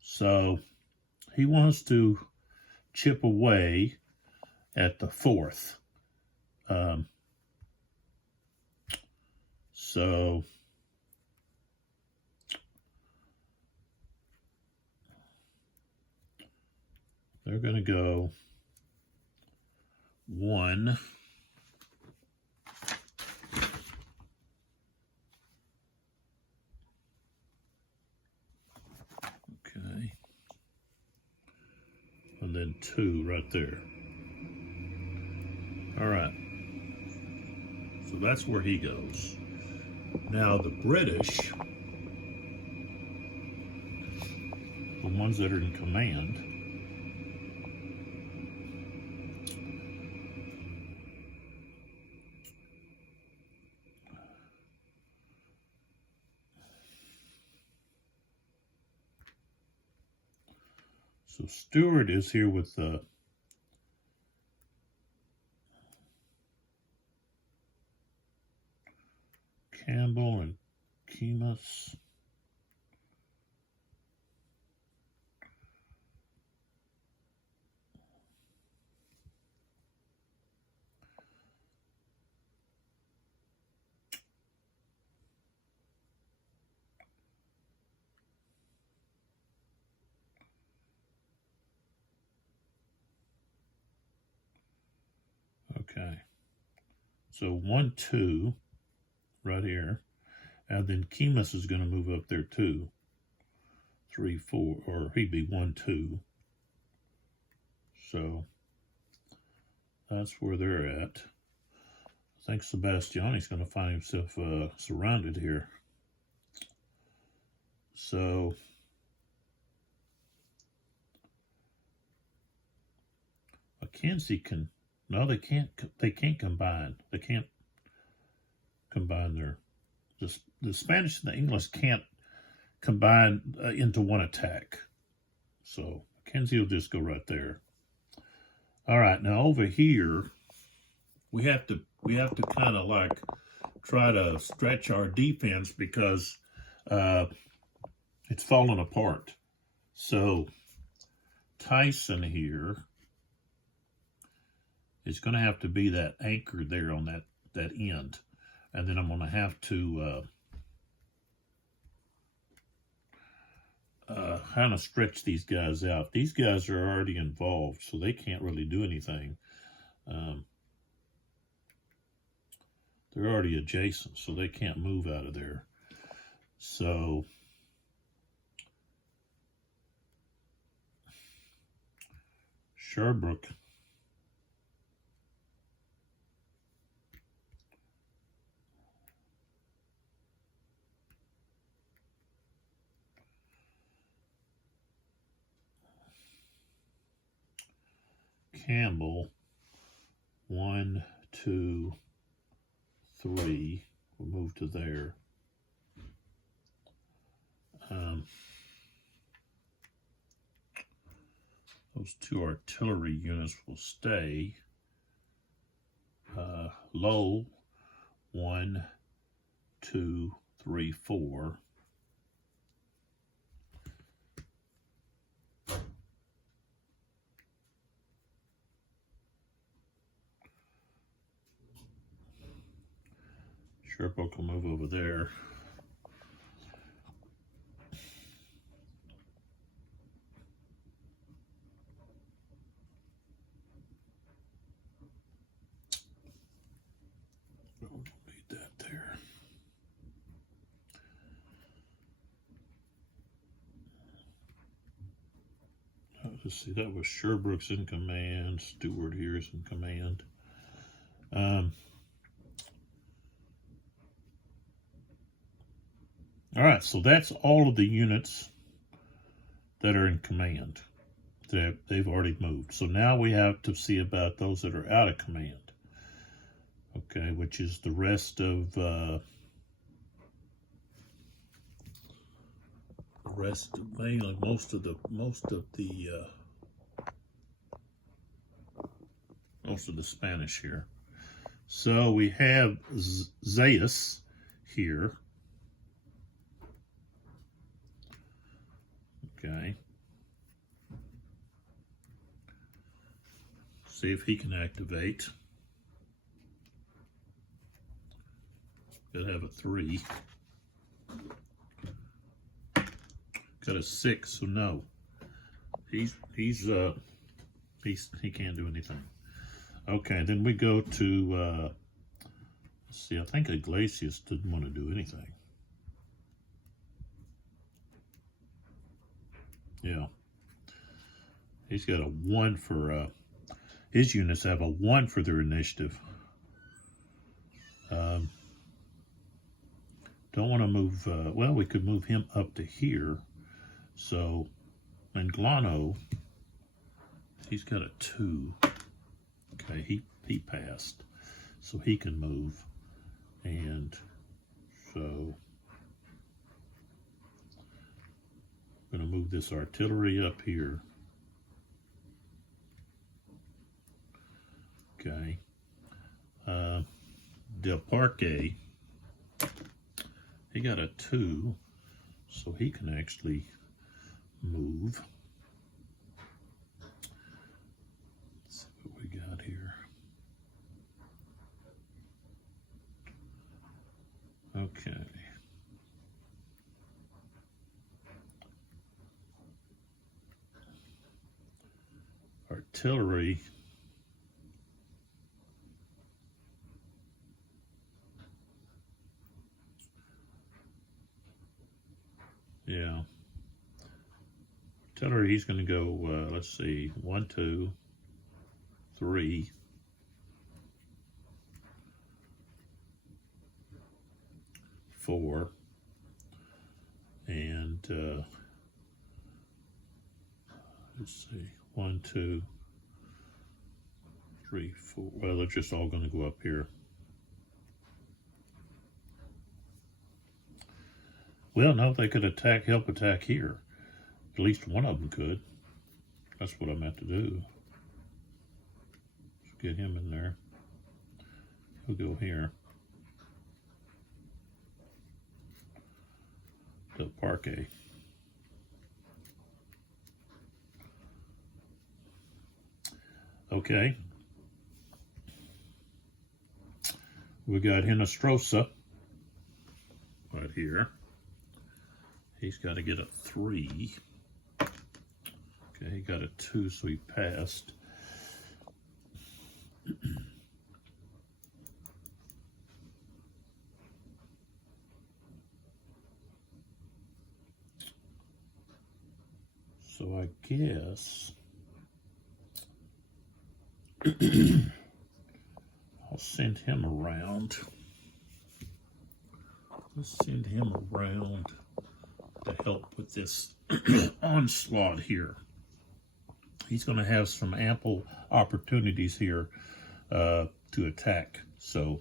So he wants to chip away at the 4th. So they're going to go 1. Okay. And then 2 right there. All right. So that's where he goes. Now the British, the ones that are in command, so Stewart is here with Campbell and Kemas. Okay. So 1, 2 right here. And then Kemas is going to move up there too. 3, 4, or he'd be 1, 2. So that's where they're at. I think Sebastiani's going to find himself surrounded here. So Mackenzie can, no, they can't combine. They can't combine their, the Spanish and the English can't combine into one attack. So Mackenzie will just go right there. All right, now over here, we have to kind of like try to stretch our defense because it's falling apart. So Tyson here is going to have to be that anchor there on that end. And then I'm going to have to kind of stretch these guys out. These guys are already involved, so they can't really do anything. They're already adjacent, so they can't move out of there. So Sherbrooke Campbell, 1, 2, 3. We'll move to there. Those 2 artillery units will stay. Low, 1, 2, 3, 4. Sherbrooke will move over there. We don't need that there. Let's see, that was Sherbrooke's in command. Stewart here is in command. All right, so that's all of the units that are in command. They've already moved. So now we have to see about those that are out of command. Okay, which is the rest of mainly most of the Spanish here. So we have Zayas here. Okay. See if he can activate. Gotta have a 3. Got a 6, so no. He can't do anything. Okay, then we go to let's see, I think Iglesias didn't want to do anything. Yeah. He's got a 1 for his units have a 1 for their initiative. Don't want to move, well, we could move him up to here. So, Manglano, he's got a 2. Okay, he passed. So he can move. And so, I'm going to move this artillery up here. Okay. Del Parque, he got a 2, so he can actually move. Let's see what we got here. Okay. Artillery. Yeah. Artillery, he's going to go, let's see, 1, 2, 3. Four. And, let's see, 1, 2, 3, 4. Well, they're just all going to go up here. Well, no, they could help attack here. At least one of them could. That's what I meant to do. Let's get him in there. He'll go here. Del Parque. Okay. We got Hinostrosa right here. He's got to get a 3. Okay, he got a 2, so he passed. So I guess I'll send him around. Let's send him around to help with this onslaught here. he's going to have some ample opportunities here to attack. So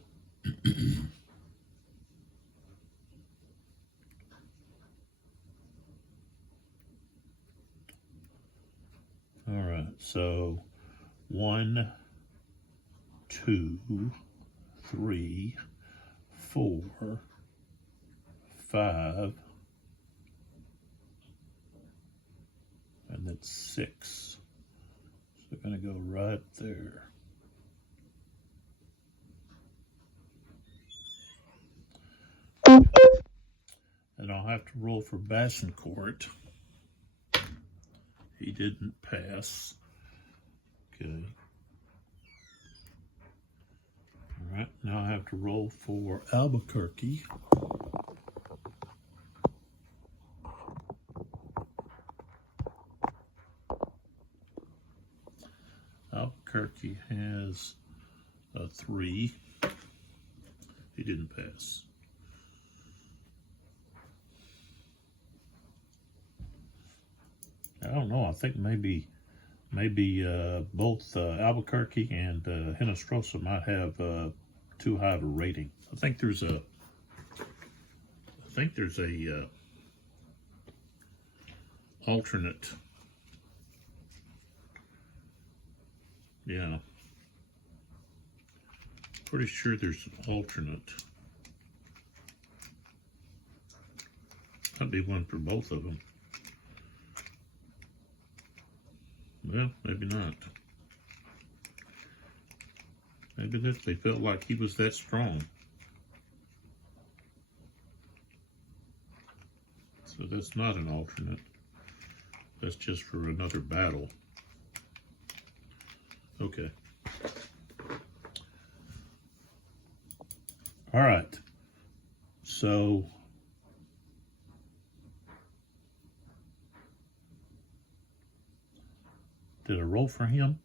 all right, so 1, 2, 3, 4, 5, and that's 6. So we're going to go right there. And I'll have to roll for Bassincourt. He didn't pass. Okay. All right, now I have to roll for Albuquerque. Albuquerque has a 3. He didn't pass. I don't know. I think maybe both Albuquerque and Hinestrosa might have too high of a rating. I think there's a alternate. Yeah, pretty sure there's an alternate. Might be one for both of them. Well, maybe not. Maybe they felt like he was that strong. So that's not an alternate. That's just for another battle. Okay. All right. So did I roll for him?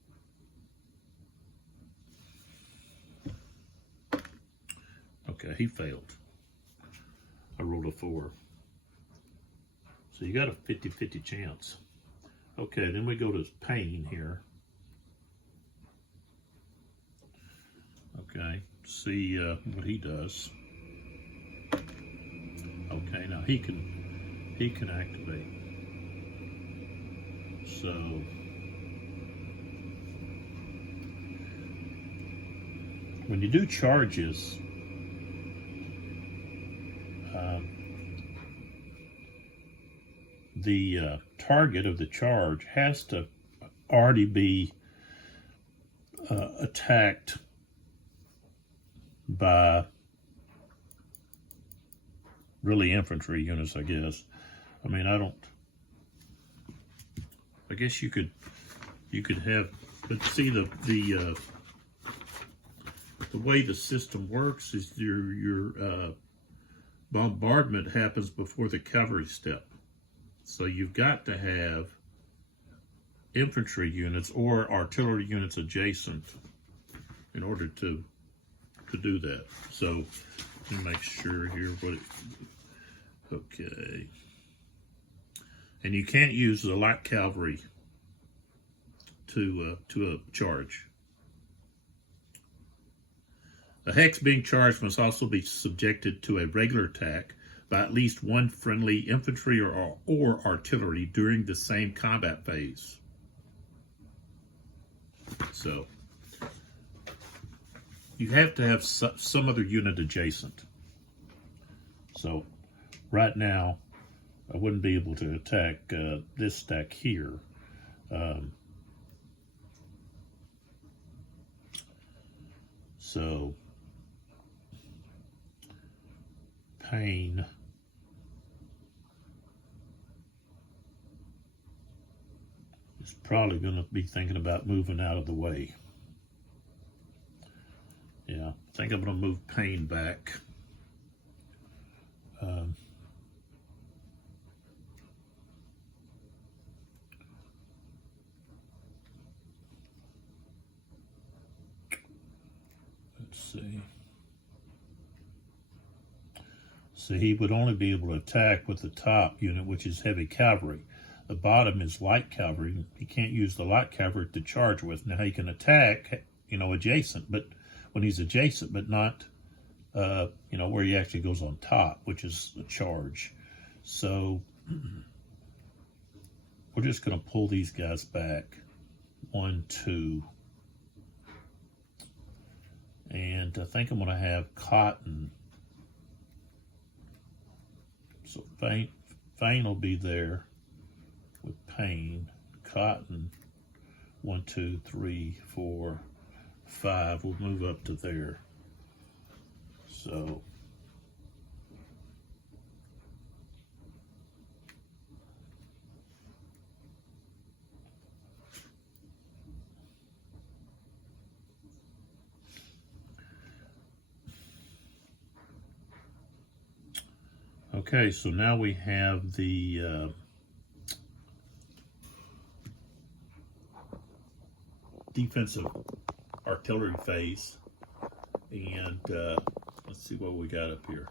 Okay, he failed. I rolled a 4. So you got a 50-50 chance. Okay, then we go to Payne here. Okay, see what he does. Okay, now he can activate. So when you do charges, the target of the charge has to already be attacked by really infantry units, I guess. I mean, I guess you could have, but see the way the system works is your bombardment happens before the cavalry step. So you've got to have infantry units or artillery units adjacent in order to do that. So let me make sure here okay. And you can't use the light cavalry to a charge. A hex being charged must also be subjected to a regular attack by at least one friendly infantry or artillery during the same combat phase. So you have to have some other unit adjacent. So right now, I wouldn't be able to attack this stack here. So Payne is probably going to be thinking about moving out of the way. Yeah, I think I'm going to move Payne back. Let's see. So he would only be able to attack with the top unit, which is heavy cavalry. the bottom is light cavalry. He can't use the light cavalry to charge with. Now he can attack, you know, adjacent, but when he's adjacent, but not, you know, where he actually goes on top, which is a charge. So we're just going to pull these guys back. 1, 2. And I think I'm going to have Cotton. So Fane will be there with Payne. Cotton, 1, 2, 3, 4, 5. We'll move up to there. So okay, so now we have the defensive artillery phase, and let's see what we got up here.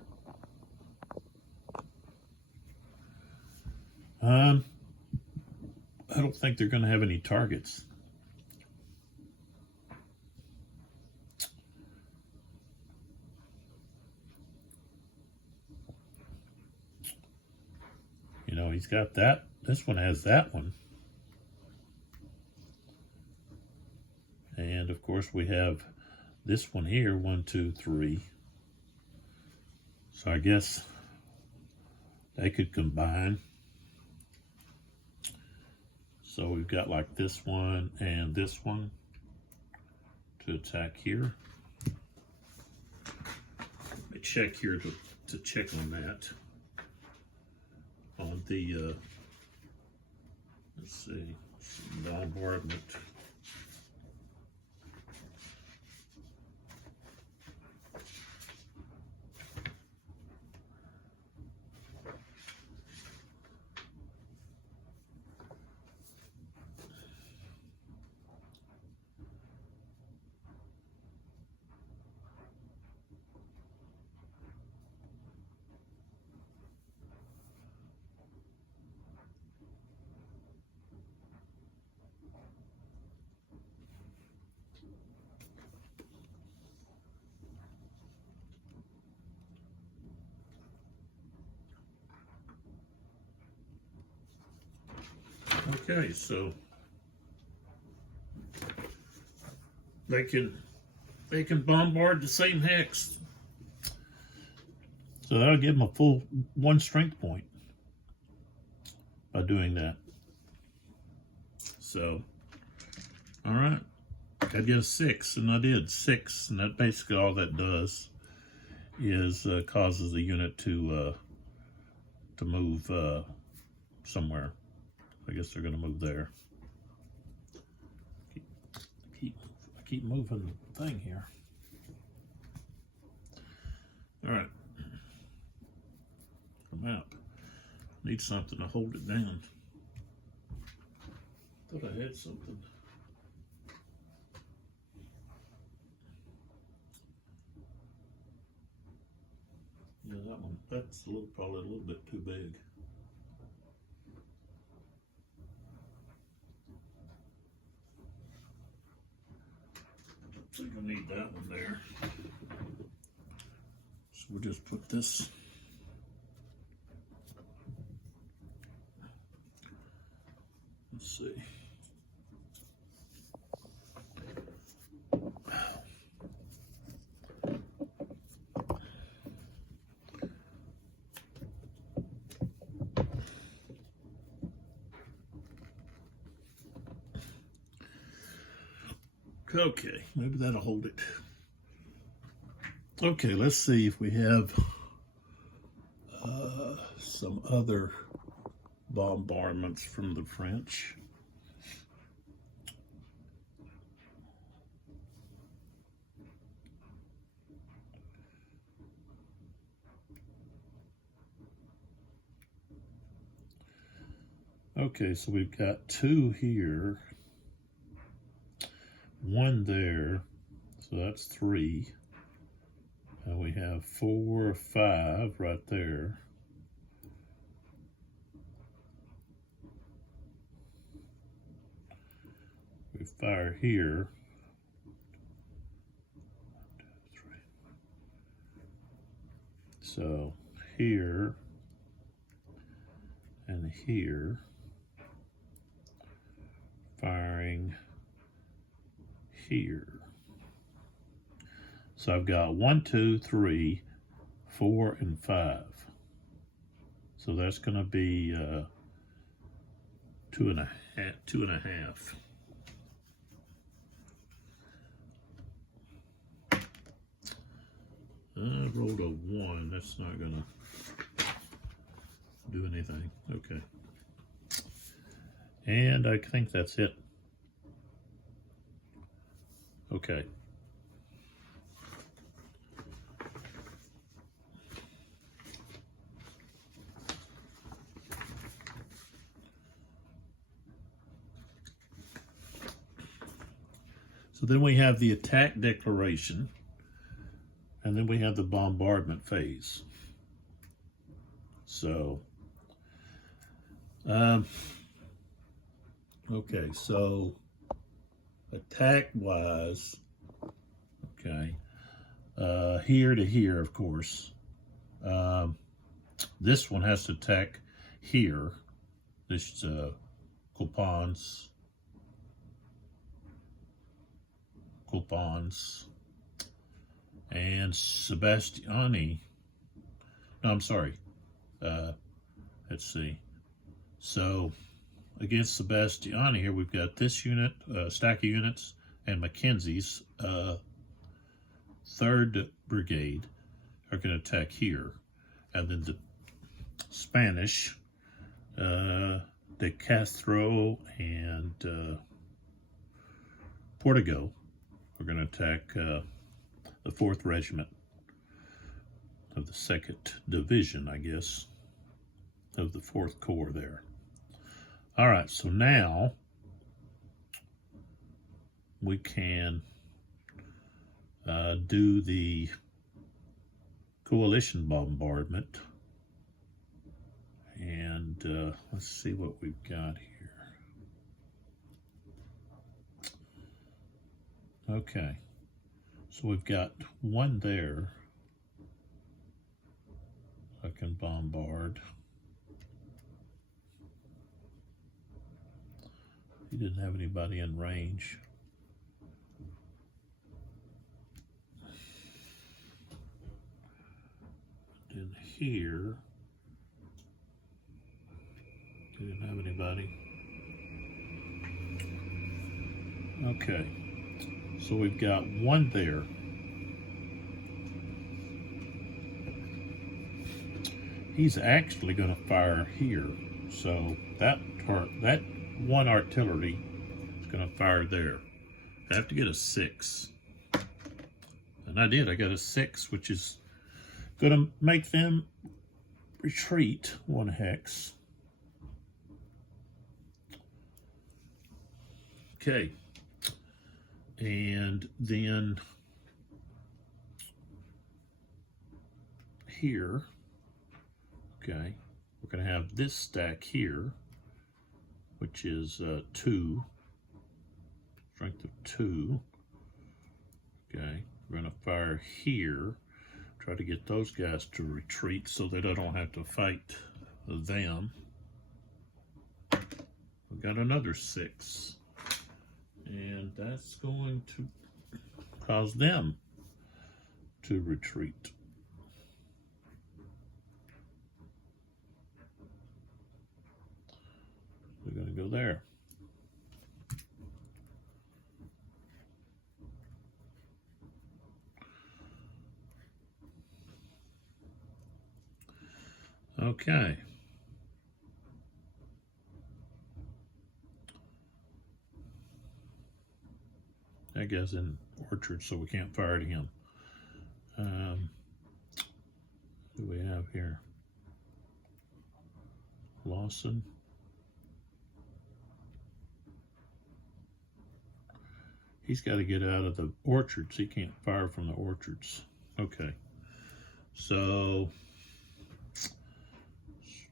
I don't think they're going to have any targets. You know, he's got that. This one has that one. And of course we have this one here, 1, 2, 3. So I guess they could combine. So we've got like this one and this one to attack here. Let me check here to check on that. On the, let's see, bombardment. Okay, so they can bombard the same hex. So that'll give them a full 1 strength point by doing that. So, all right, I did a 6, and I did 6, and that basically all that does is causes the unit to move somewhere. I guess they're going to move there. I keep moving the thing here. All right. The map. Need something to hold it down. Thought I had something. Yeah, that one. That's probably a little bit too big. I think I need that one there. So we'll just put this. Let's see. Okay, maybe that'll hold it. Okay, let's see if we have some other bombardments from the French. Okay, so we've got 2 here. 1 there, so that's 3. And we have 4, 5 right there. fire here. 1, 2, 3. So here and here, firing here. So I've got 1, 2, 3, 4, and 5. So that's going to be 2.5. I rolled a 1. That's not going to do anything. Okay. And I think that's it. Okay. So then we have the attack declaration, and then we have the bombardment phase. So, okay, so attack-wise, okay, here to here, of course. This one has to attack here. This coupons, and Sebastiani. No, I'm sorry. Let's see. So against Sebastiani here, we've got this unit, stack of units, and Mackenzie's 3rd Brigade are going to attack here. And then the Spanish, De Castro and Portugal are going to attack the 4th Regiment of the 2nd Division, I guess, of the 4th Corps there. All right, so now we can do the coalition bombardment. And let's see what we've got here. Okay, so we've got one there I can bombard. He didn't have anybody in range. In here, didn't have anybody. Okay, so we've got one there. He's actually going to fire here, so that one artillery is going to fire there. I have to get a 6, and I did. I got a 6, which is going to make them retreat 1 hex. Okay, and then here, okay, we're going to have this stack here, which is 2, strength of 2. Okay, we're going to fire here, try to get those guys to retreat so that I don't have to fight them. We've got another 6. And that's going to cause them to retreat. We're going to go there. Okay. That guy's in orchard, so we can't fire at him. Who do we have here? Lawson. He's got to get out of the orchards. He can't fire from the orchards. Okay. So,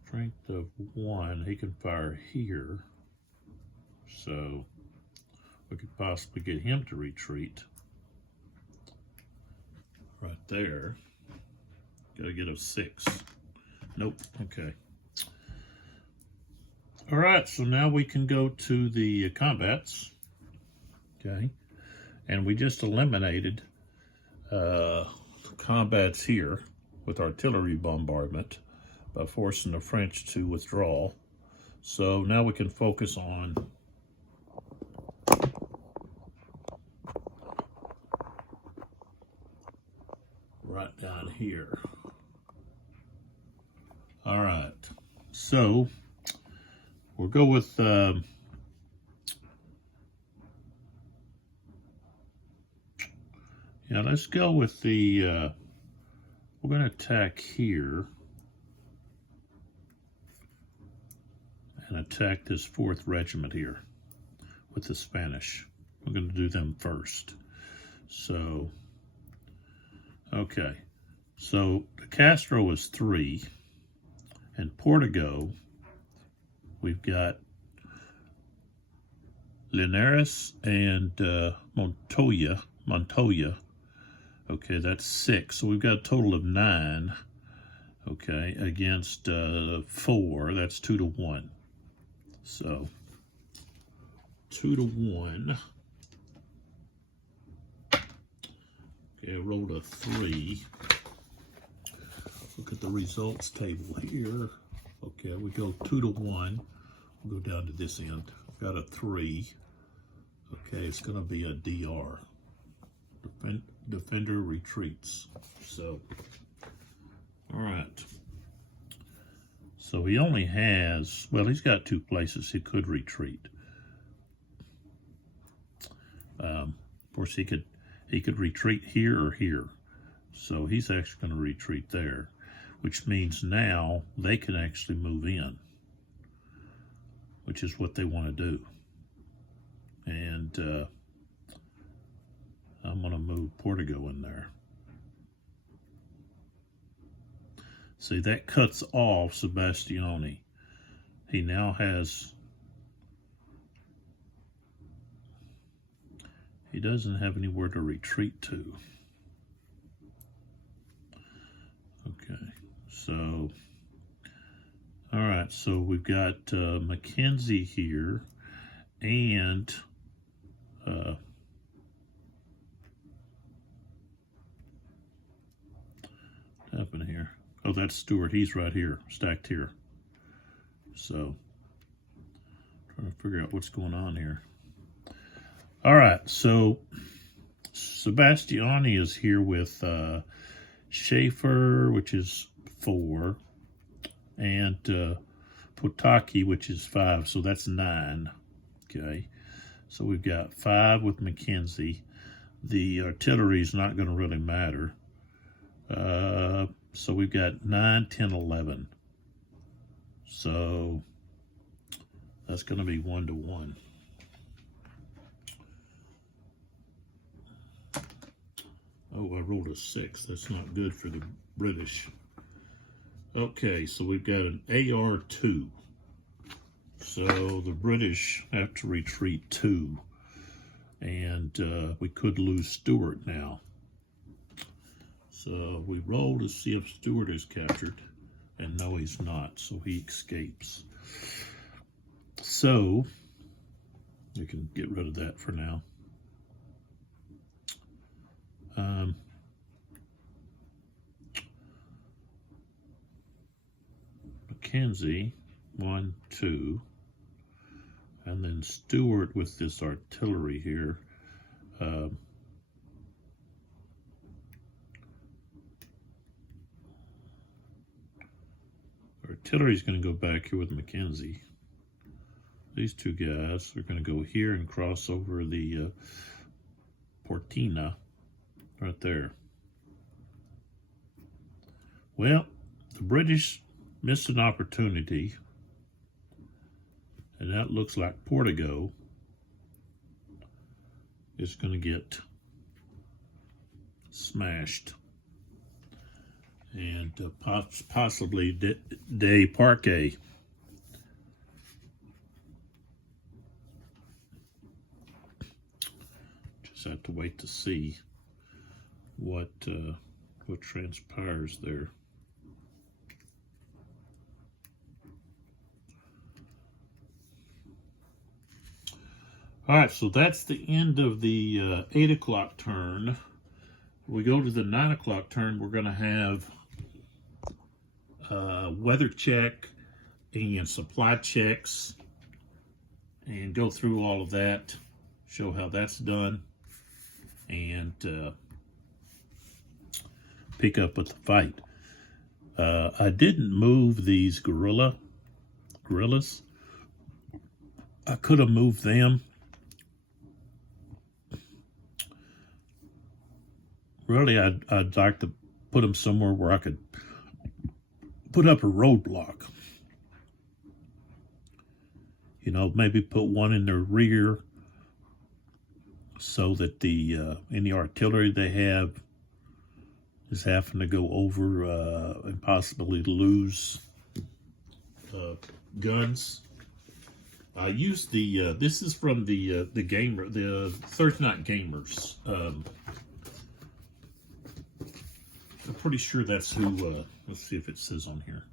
strength of 1. He can fire here. So, we could possibly get him to retreat. Right there. Gotta get a 6. Nope. Okay. All right, so now we can go to the combats. Okay. And we just eliminated combats here with artillery bombardment by forcing the French to withdraw. So now we can focus on right down here. All right, so we'll go with yeah, let's go with the we're going to attack here and attack this 4th Regiment here with the Spanish. We're going to do them first. So, okay. So, the Castro is 3. And Portugal, we've got Linares and Montoya. Okay, that's 6. So we've got a total of 9. Okay, against 4. That's 2 to 1. So 2 to 1. Okay, I rolled a 3. Look at the results table here. Okay, we go 2 to 1. We'll go down to this end. Got a 3. Okay, it's going to be a DR. Defender retreats. So, all right. So he only has, well, he's got 2 places he could retreat. Of course, he could retreat here or here. So he's actually going to retreat there, which means now they can actually move in, which is what they want to do. And I'm going to move Portugal in there. See, that cuts off Sebastiani. He now has, he doesn't have anywhere to retreat to. Okay, so, all right, so we've got Mackenzie here and what happened here? Oh, that's Stewart. He's right here, stacked here. So, trying to figure out what's going on here. All right, so Sebastiani is here with Schaefer, which is 4, and Potocki, which is 5, so that's 9. Okay, so we've got 5 with Mackenzie. The artillery is not going to really matter. So we've got 9, 10, 11. So that's going to be 1 to 1. Oh, I rolled a 6. That's not good for the British. Okay, so we've got an AR-2. So the British have to retreat 2. And we could lose Stewart now. So we roll to see if Stewart is captured. And no, he's not. So he escapes. So we can get rid of that for now. Mackenzie, 1, 2, and then Stewart with this artillery here. Artillery's going to go back here with Mackenzie. These 2 guys are going to go here and cross over the Portina right there. Well, the British missed an opportunity, and that looks like Portugal is going to get smashed. And possibly De Parque. I have to wait to see what transpires there. All right, so that's the end of the 8 o'clock turn. We go to the 9 o'clock turn. We're going to have weather check and supply checks and go through all of that, show how that's done, and pick up with the fight. I didn't move these guerrillas. I could have moved them. Really, I'd like to put them somewhere where I could put up a roadblock. You know, maybe put one in their rear so that the any artillery they have is having to go over and possibly lose guns. I used the this is from the Thursday Night Gamers. I'm pretty sure that's who. Let's see if it says on here.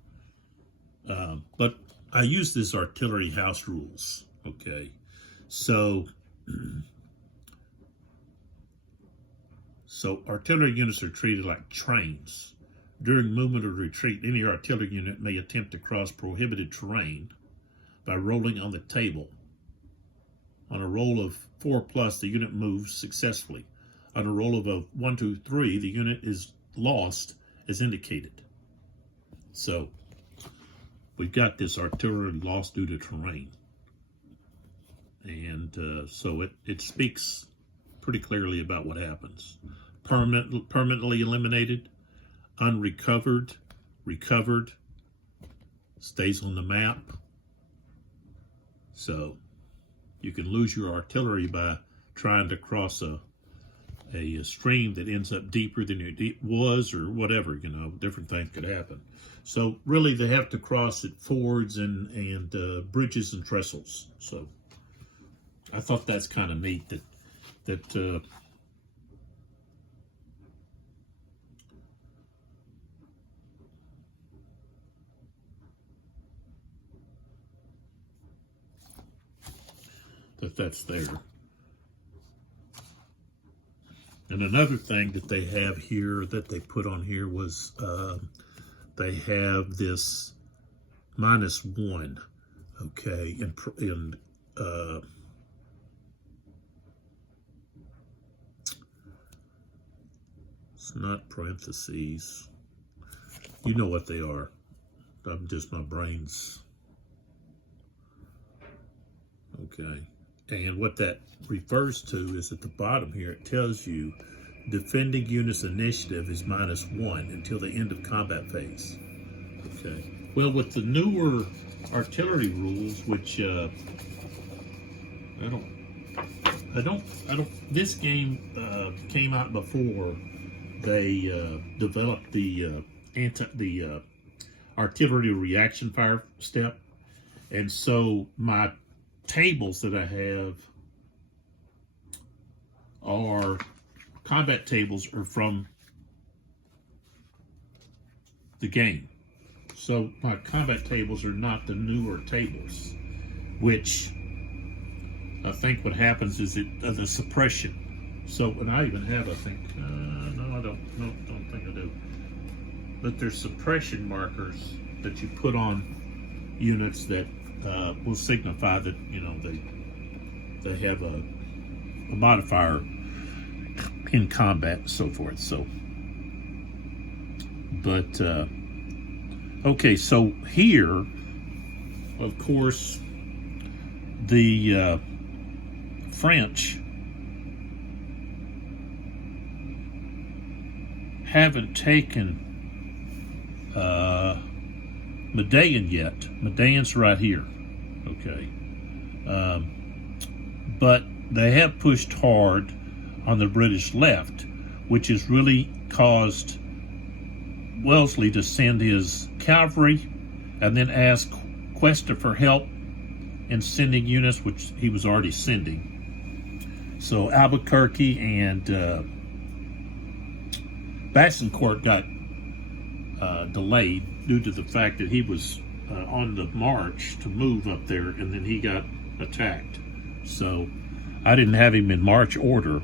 But I use this artillery house rules. Okay, so artillery units are treated like trains. During movement or retreat, any artillery unit may attempt to cross prohibited terrain by rolling on the table. On a roll of 4+, the unit moves successfully. On a roll of a 1, 2, 3, the unit is lost as indicated. So we've got this artillery lost due to terrain. And so it speaks pretty clearly about what happens. Permanently eliminated, unrecovered, recovered, stays on the map. So you can lose your artillery by trying to cross a stream that ends up deeper than it was, or whatever, you know, different things could happen. So really they have to cross at fords and bridges and trestles. So I thought that's kind of neat that's there. And another thing that they have here that they put on here was they have this -1, okay, and it's not parentheses. You know what they are. I'm just, my brain's okay. And what that refers to is at the bottom here, it tells you defending units initiative is -1 until the end of combat phase. Okay. Well, with the newer artillery rules, which I don't. This game came out before they developed the artillery reaction fire step, and so my tables that I have are combat tables are from the game. So my combat tables are not the newer tables, which I think what happens is the suppression. So, and I even have, I think, no, I don't think I do. But there's suppression markers that you put on units that will signify that, you know, they have a modifier in combat and so forth. So, but okay, so here, of course, the French haven't taken Medellin yet. Medellin's right here, okay. But they have pushed hard on the British left, which has really caused Wellesley to send his cavalry and then ask Cuesta for help in sending units, which he was already sending. So Albuquerque and Bassincourt got delayed due to the fact that he was on the march to move up there, and then he got attacked. So I didn't have him in march order.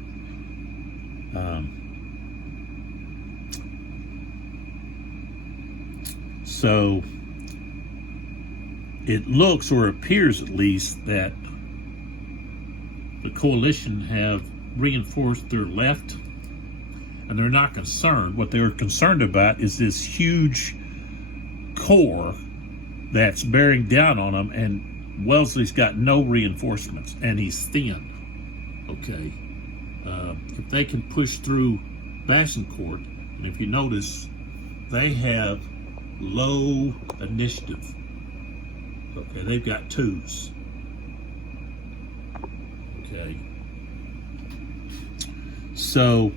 So it looks, or appears at least, that the coalition have reinforced their left, and they're not concerned. What they're concerned about is this huge core that's bearing down on them, and Wellesley's got no reinforcements, and he's thin. Okay, if they can push through Bassincourt, and if you notice, they have low initiative. Okay, they've got 2s. Okay, so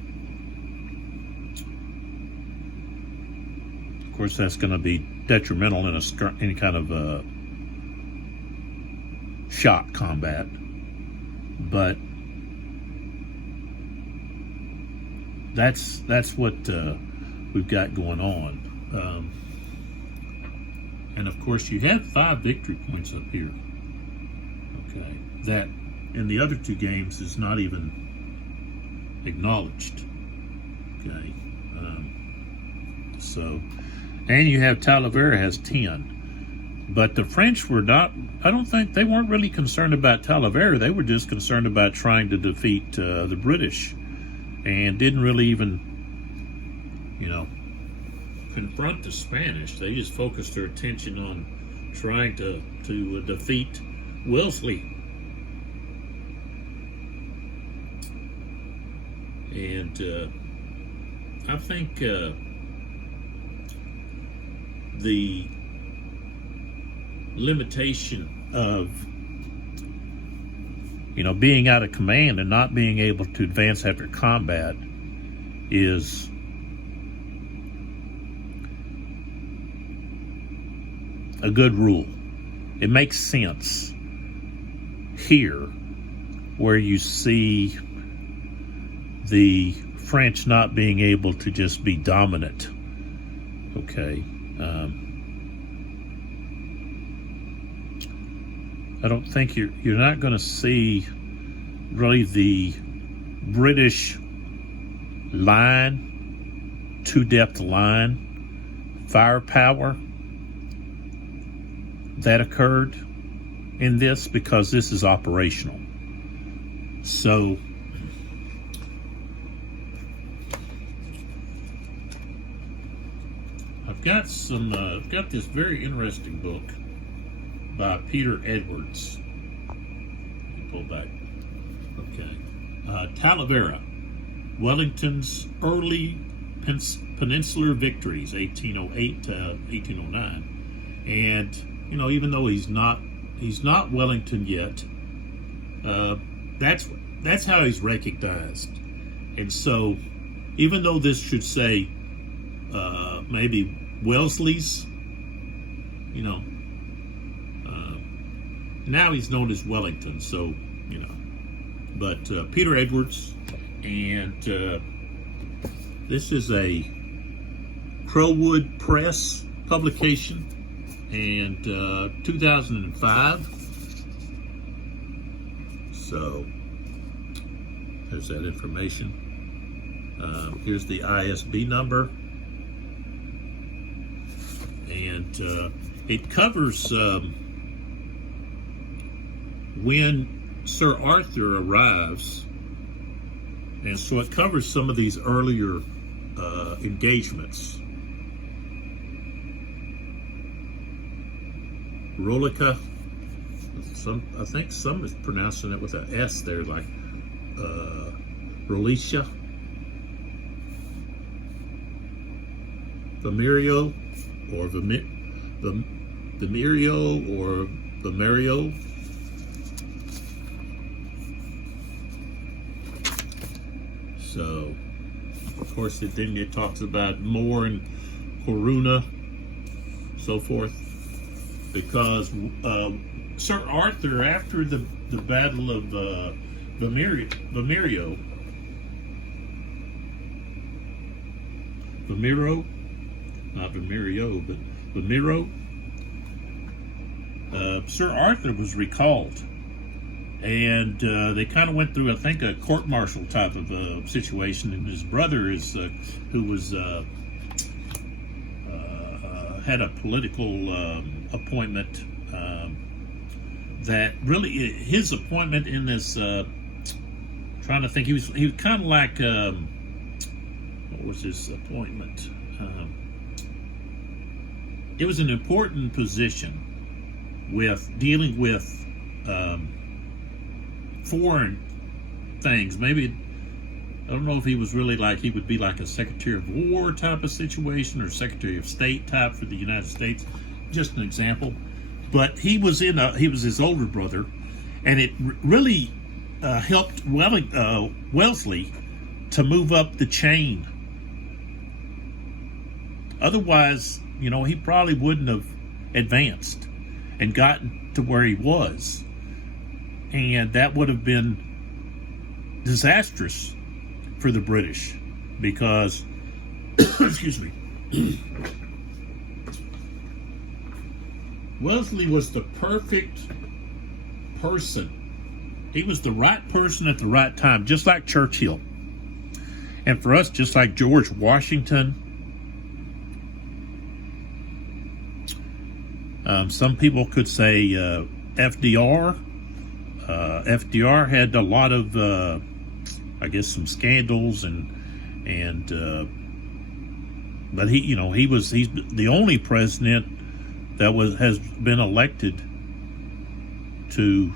of course that's going to be detrimental in any kind of shot combat, but that's what we've got going on. And of course you have 5 victory points up here, okay, that in the other 2 games is not even acknowledged. Okay, so, and you have Talavera has 10, but the French were not, I don't think, they weren't really concerned about Talavera. They were just concerned about trying to defeat the British, and didn't really even, you know, confront the Spanish. They just focused their attention on trying to defeat Wellesley. And I think the limitation of, you know, being out of command and not being able to advance after combat is a good rule. It makes sense here where you see the French not being able to just be dominant. Okay. I don't think you're not going to see really the British line, 2-depth line, firepower that occurred in this, because this is operational. So I've got this very interesting book by Peter Edwards. Let me pull back. Okay. Talavera, Wellington's early peninsular victories, 1808 to 1809. And, you know, even though he's not Wellington yet, that's how he's recognized. And so, even though this should say maybe Wellesley's, you know, now he's known as Wellington, so, you know. But Peter Edwards, and this is a Crowwood Press publication, and 2005. So there's that information. Here's the ISB number, and it covers when Sir Arthur arrives, and so it covers some of these earlier engagements. Rolica, I think some is pronouncing it with an S there, like Rolicia. Vimeiro, or Vimeiro, or Vimeiro. So, of course, then it talks about Moore and Corunna, so forth, because Sir Arthur, after the Battle of Vimeiro, not Vimeiro, but Vimeiro, Sir Arthur was recalled, and they kind of went through, I think, a court-martial type of situation, and his brother is who was had a political appointment that really his appointment in this trying to think, he was kind of like what was his appointment? It was an important position with dealing with foreign things. Maybe, I don't know if he was really like, he would be like a Secretary of War type of situation or Secretary of State type for the United States, just an example. But he was his older brother, and it really helped Wellesley to move up the chain. Otherwise, he probably wouldn't have advanced and gotten to where he was. And that would have been disastrous for the British because, excuse me, Wellesley was the perfect person. He was the right person at the right time, just like Churchill. And for us, just like George Washington. Some people could say FDR. FDR had a lot of, I guess, some scandals but he's the only president that has been elected to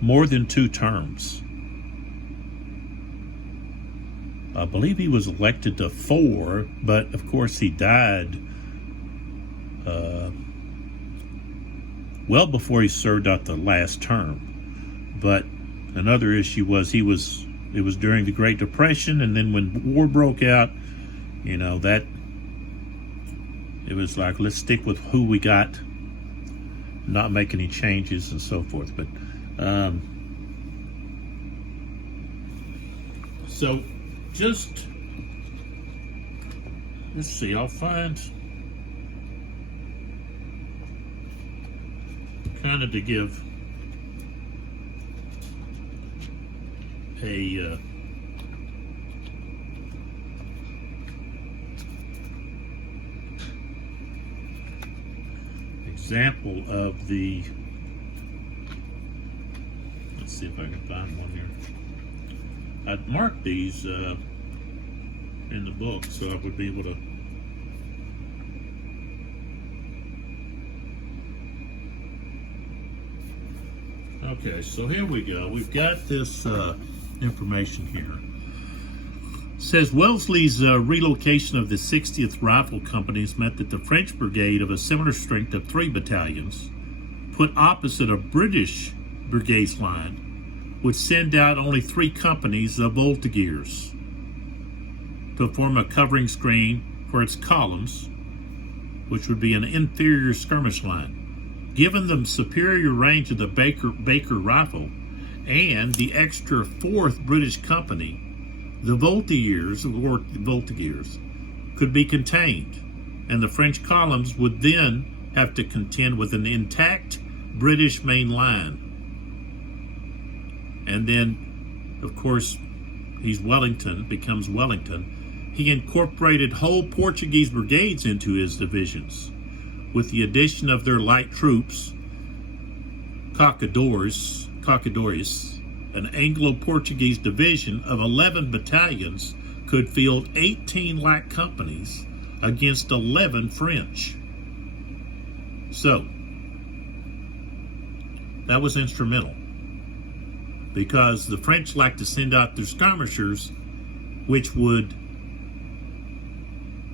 more than 2 terms. I believe he was elected to 4, but of course he died well before he served out the last term. But another issue was it was during the Great Depression, and then when war broke out, that it was like, let's stick with who we got, not make any changes and so forth. But so just let's see, I'll find kind of to give a example of the, let's see if I can find one here. I'd marked these in the book so I would be able to okay, so here we go. We've got this information here. It says Wellesley's relocation of the 60th Rifle Companies meant that the French brigade of a similar strength of 3 battalions, put opposite a British brigade's line, would send out only 3 companies of voltigeurs to form a covering screen for its columns, which would be an inferior skirmish line. Given the superior range of the Baker rifle and the extra 4th British Company, the voltigeurs could be contained, and the French columns would then have to contend with an intact British main line. And then, of course, becomes Wellington. He incorporated whole Portuguese brigades into his divisions, with the addition of their light troops, Cacadores, an Anglo-Portuguese division of 11 battalions could field 18 light companies against 11 French. So, that was instrumental, because the French like to send out their skirmishers, which would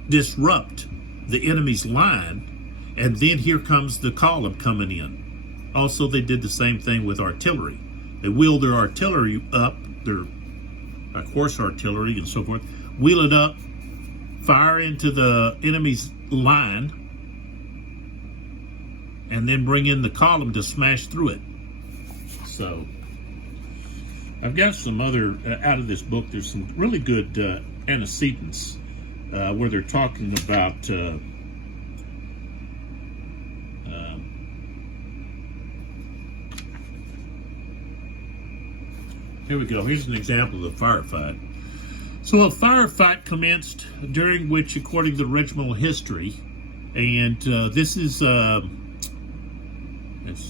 disrupt the enemy's line, and then here comes the column coming in. Also, they did the same thing with artillery. They wheeled their artillery up, their horse artillery and so forth, wheel it up, fire into the enemy's line, and then bring in the column to smash through it. So, I've got some other, out of this book, there's some really good antecedents where they're talking about here we go. Here's an example of a firefight. So a firefight commenced during which, according to regimental history, and this is, let's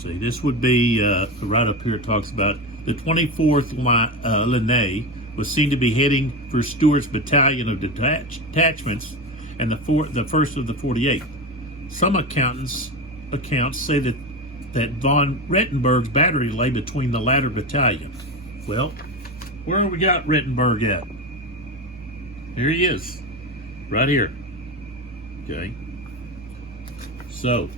see, this would be, right up here it talks about the 24th Ligne was seen to be heading for Stewart's battalion of detachments and the first of the 48. Some accounts say that von Rettenberg's battery lay between the latter battalion. Well, where have we got Rettenberg at? Here he is, right here. Okay. So,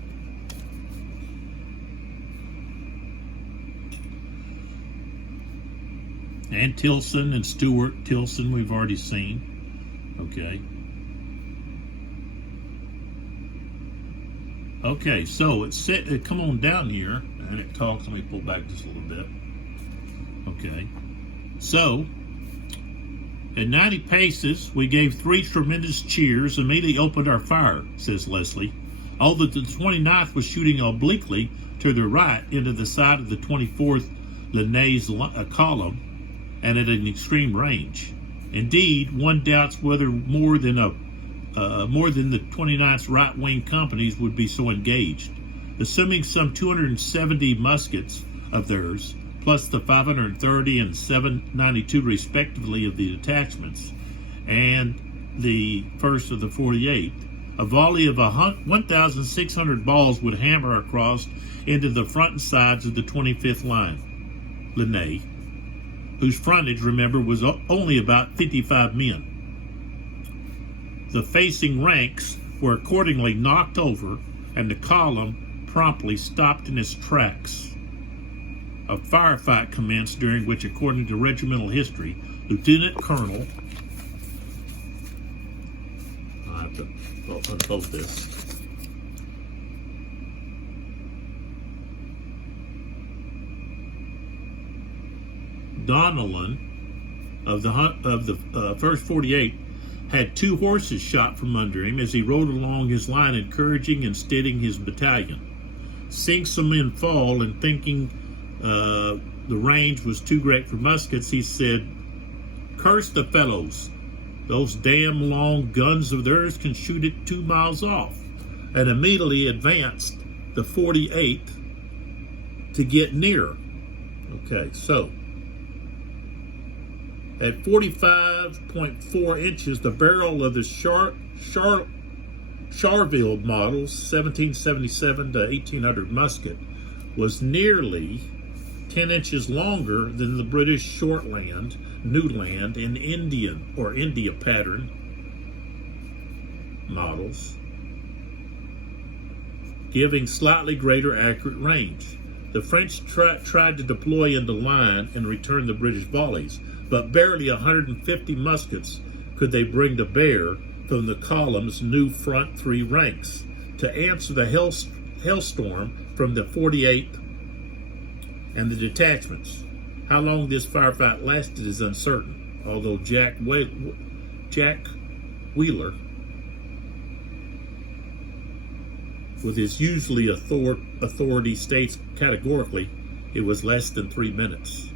and Tilson and Stewart. Tilson we've already seen. Okay. Okay, so it said, come on down here, and it talks. Let me pull back just a little bit. Okay. So, at 90 paces, we gave 3 tremendous cheers and immediately opened our fire, says Leslie. Although the 29th was shooting obliquely to the right into the side of the 24th Linné's column and at an extreme range. Indeed, one doubts whether more than the 29th's right-wing companies would be so engaged. Assuming some 270 muskets of theirs, plus the 530 and 792 respectively of the detachments, and the first of the 48, a volley of 1,600 balls would hammer across into the front and sides of the 25th Ligne, whose frontage, remember, was only about 55 men. The facing ranks were accordingly knocked over, and the column promptly stopped in its tracks. A firefight commenced, during which, according to regimental history, Lieutenant Colonel, I have to unfold this. Donnellan of the first 48 had 2 horses shot from under him as he rode along his line, encouraging and steadying his battalion. Seeing some men fall and thinking the range was too great for muskets, he said, "Curse the fellows. Those damn long guns of theirs can shoot it 2 miles off," and immediately advanced the 48th to get near. Okay, so at 45.4 inches, the barrel of the Charleville model 1777 to 1800 musket was nearly 10 inches longer than the British Shortland, Newland, and India pattern models, giving slightly greater accurate range. The French tried to deploy into line and return the British volleys, but barely 150 muskets could they bring to bear from the column's new front 3 ranks to answer the hailstorm from the 48th and the detachments. How long this firefight lasted is uncertain, although Jack Wheeler, with his usually authority, states categorically it was less than 3 minutes.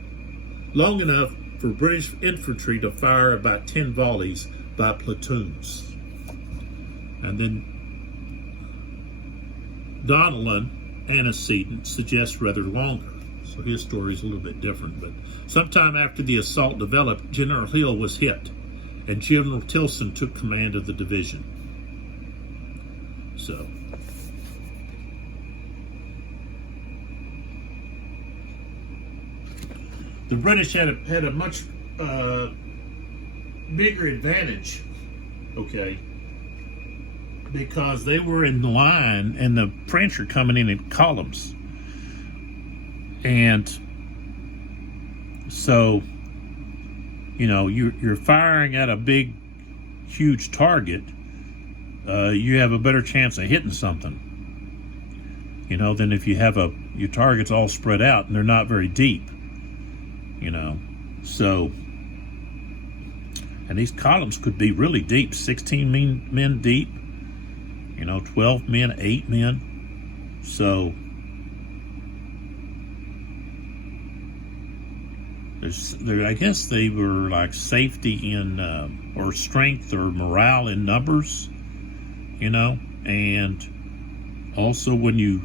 Long enough for British infantry to fire about 10 volleys by platoons. And then Donnellan antecedent suggests rather longer. So his story is a little bit different. But sometime after the assault developed, General Hill was hit, and General Tilson took command of the division. So the British had a much bigger advantage, okay, because they were in the line and the French are coming in columns. And so, you know, you're firing at a big, huge target, you have a better chance of hitting something, you know, than if you have your targets all spread out and they're not very deep, you know. So, and these columns could be really deep, 16 men deep, 12 men, 8 men. So, I guess they were like safety in, or strength or morale in numbers, and also when you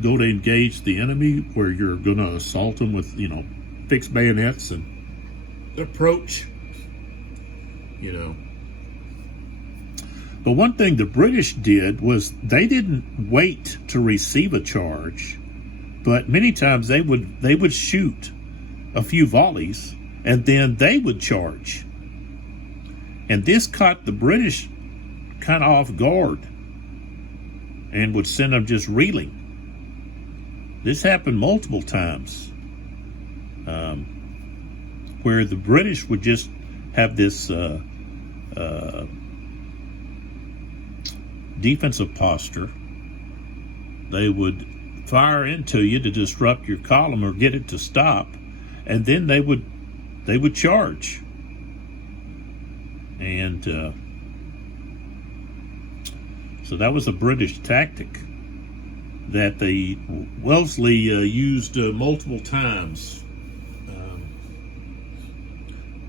go to engage the enemy where you're going to assault them with, fixed bayonets and approach, But one thing the British did was they didn't wait to receive a charge, but many times they would shoot a few volleys and then they would charge. And this caught the British kind of off guard and would send them just reeling. This happened multiple times, where the British would just have this defensive posture. They would fire into you to disrupt your column or get it to stop, and then they would charge. And so that was a British tactic that the Wellesley used multiple times.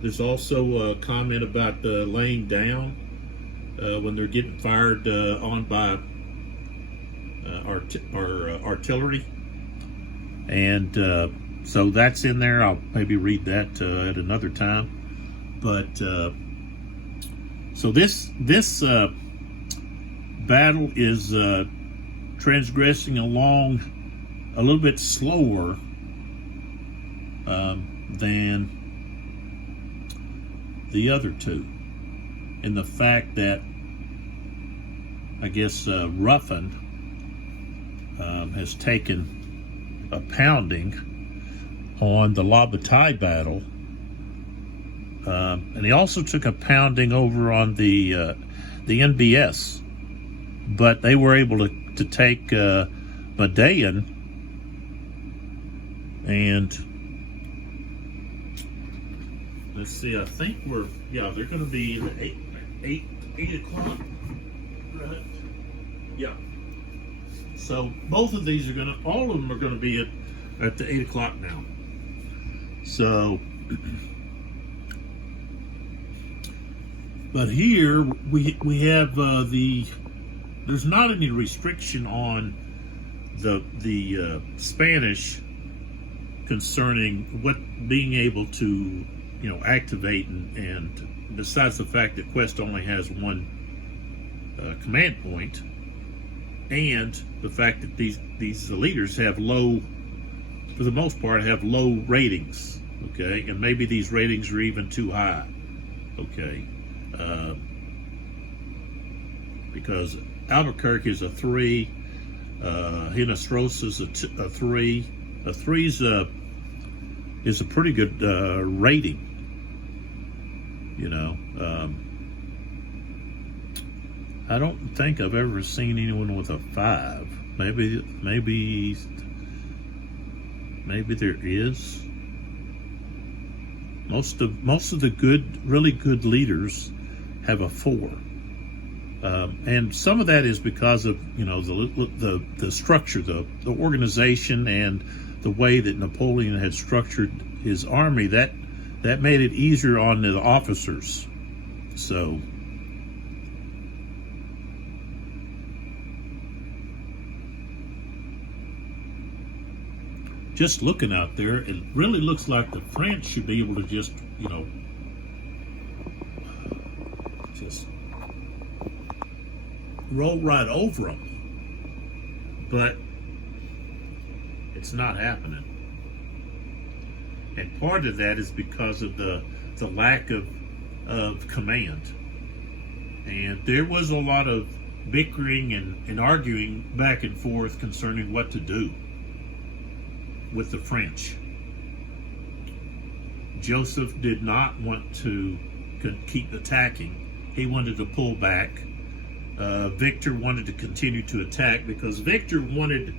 There's also a comment about laying down when they're getting fired on by artillery, and so that's in there. I'll maybe read that at another time. But so this battle is transgressing along a little bit slower than the other two, in the fact that I guess Ruffin has taken a pounding on the La Bataille battle, and he also took a pounding over on the NBS, but they were able to take Medellin, and let's see, I think they're going to be at 8 o'clock, right? Yeah. So both of these are all of them are going to be at the 8 o'clock now. So, but here we have there's not any restriction on the Spanish concerning what being able to activate, and besides the fact that Quest only has one command point, and the fact that these leaders have low, for the most part, have low ratings, okay, and maybe these ratings are even too high, okay, because Albuquerque is a 3, Hinastros is a 3. A 3 is a pretty good rating, I don't think I've ever seen anyone with a 5. Maybe there is. Most of the really good leaders have a 4, and some of that is because of the structure, the organization, and the way that Napoleon had structured his army. That made it easier on the officers. So. Just looking out there, it really looks like the French should be able to just roll right over them. But it's not happening. And part of that is because of the lack of command. And there was a lot of bickering and arguing back and forth concerning what to do with the French. Joseph did not want to keep attacking. He wanted to pull back. Victor wanted to continue to attack because Victor wanted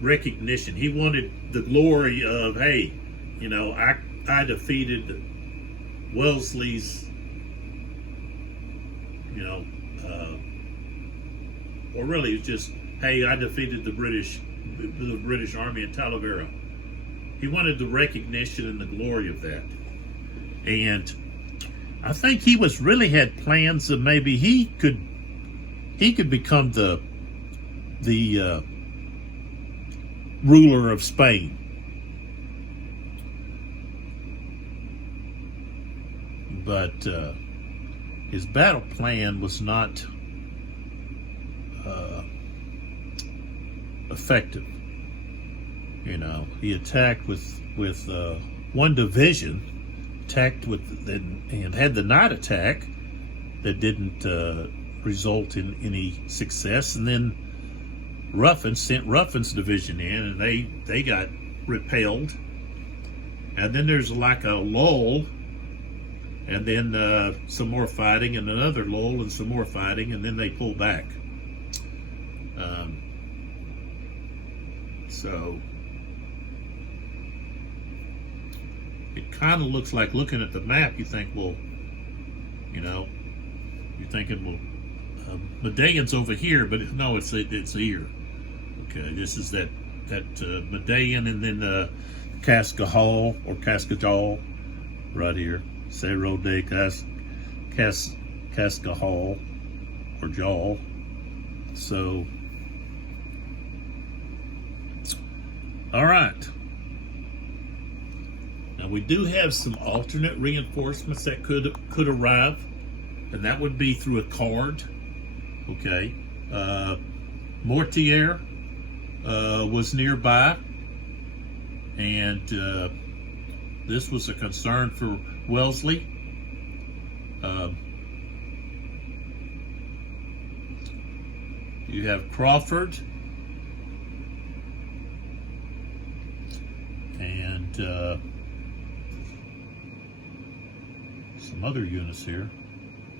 recognition. He wanted the glory of, hey, you know, I defeated Wellesley's, you know, or really it's just, hey, I defeated the British Army at Talavera. He wanted the recognition and the glory of that. And I think he really had plans that maybe he could become the ruler of Spain. But his battle plan was not effective. You know, he attacked with one division, attacked with and had the night attack that didn't result in any success, and then Ruffin sent Ruffin's division in, and they got repelled. And then there's like a lull, and then some more fighting, and another lull, and some more fighting, and then they pull back. So it kind of looks like, looking at the map, you think, well, you know, you're thinking, well, Medaillon's over here, but no, it's here. Okay, this is that Medaillon, and then Cascajal or Cascajal right here. Cerro de Cascajal or Jal. So, all right. Now we do have some alternate reinforcements that could arrive, and that would be through a card. Okay, Mortier was nearby, and this was a concern for Wellesley. You have Crawford and some other units here.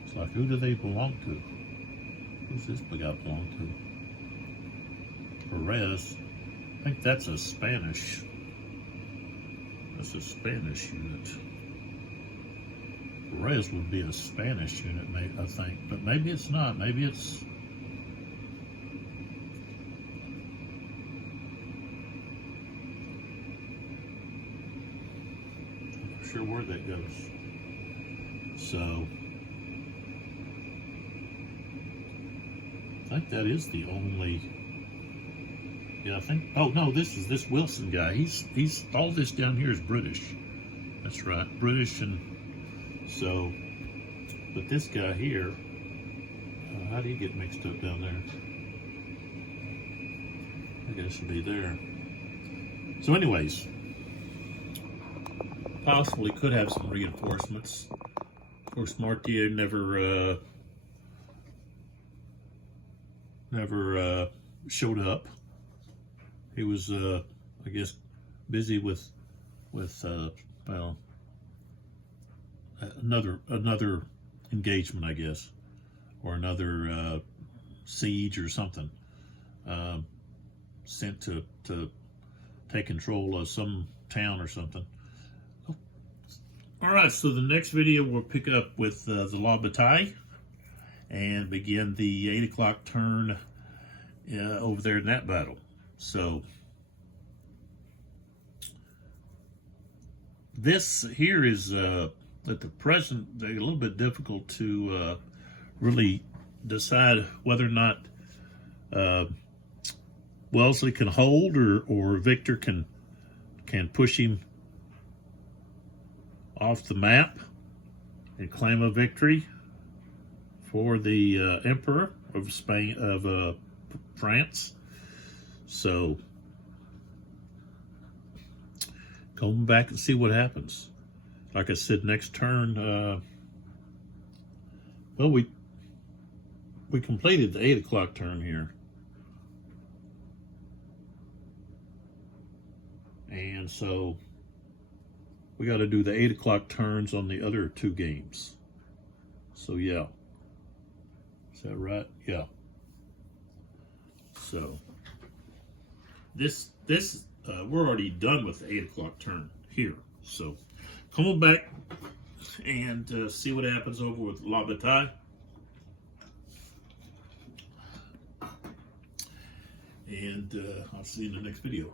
It's like, who do they belong to? Who's this guy belong to? Perez. I think that's a Spanish. That's a Spanish unit. Perez would be a Spanish unit, I think, but maybe it's not. Maybe it's. I'm not sure where that goes. So. I think that is the only. Yeah, I think. Oh no, this Wilson guy. He's all this down here is British. That's right, British, and so. But this guy here, how do you get mixed up down there? I guess it'd be there. So, anyways, possibly could have some reinforcements. Of course, Mortier never showed up. He was, I guess, busy with well, another engagement, I guess, or another siege or something. Sent to take control of some town or something. All right, so the next video we'll pick up with the La Bataille and begin the 8 o'clock turn over there in that battle. So this here is at the present a little bit difficult to really decide whether or not Wellesley can hold or Victor can push him off the map and claim a victory for the Emperor of Spain, of France. So going back and see what happens. Like I said, next turn, well, we completed the 8 o'clock turn here. And so we got to do the 8 o'clock turns on the other two games. So yeah. Is that right? Yeah. So we're already done with the 8 o'clock turn here. So come on back and see what happens over with La Bataille. And I'll see you in the next video.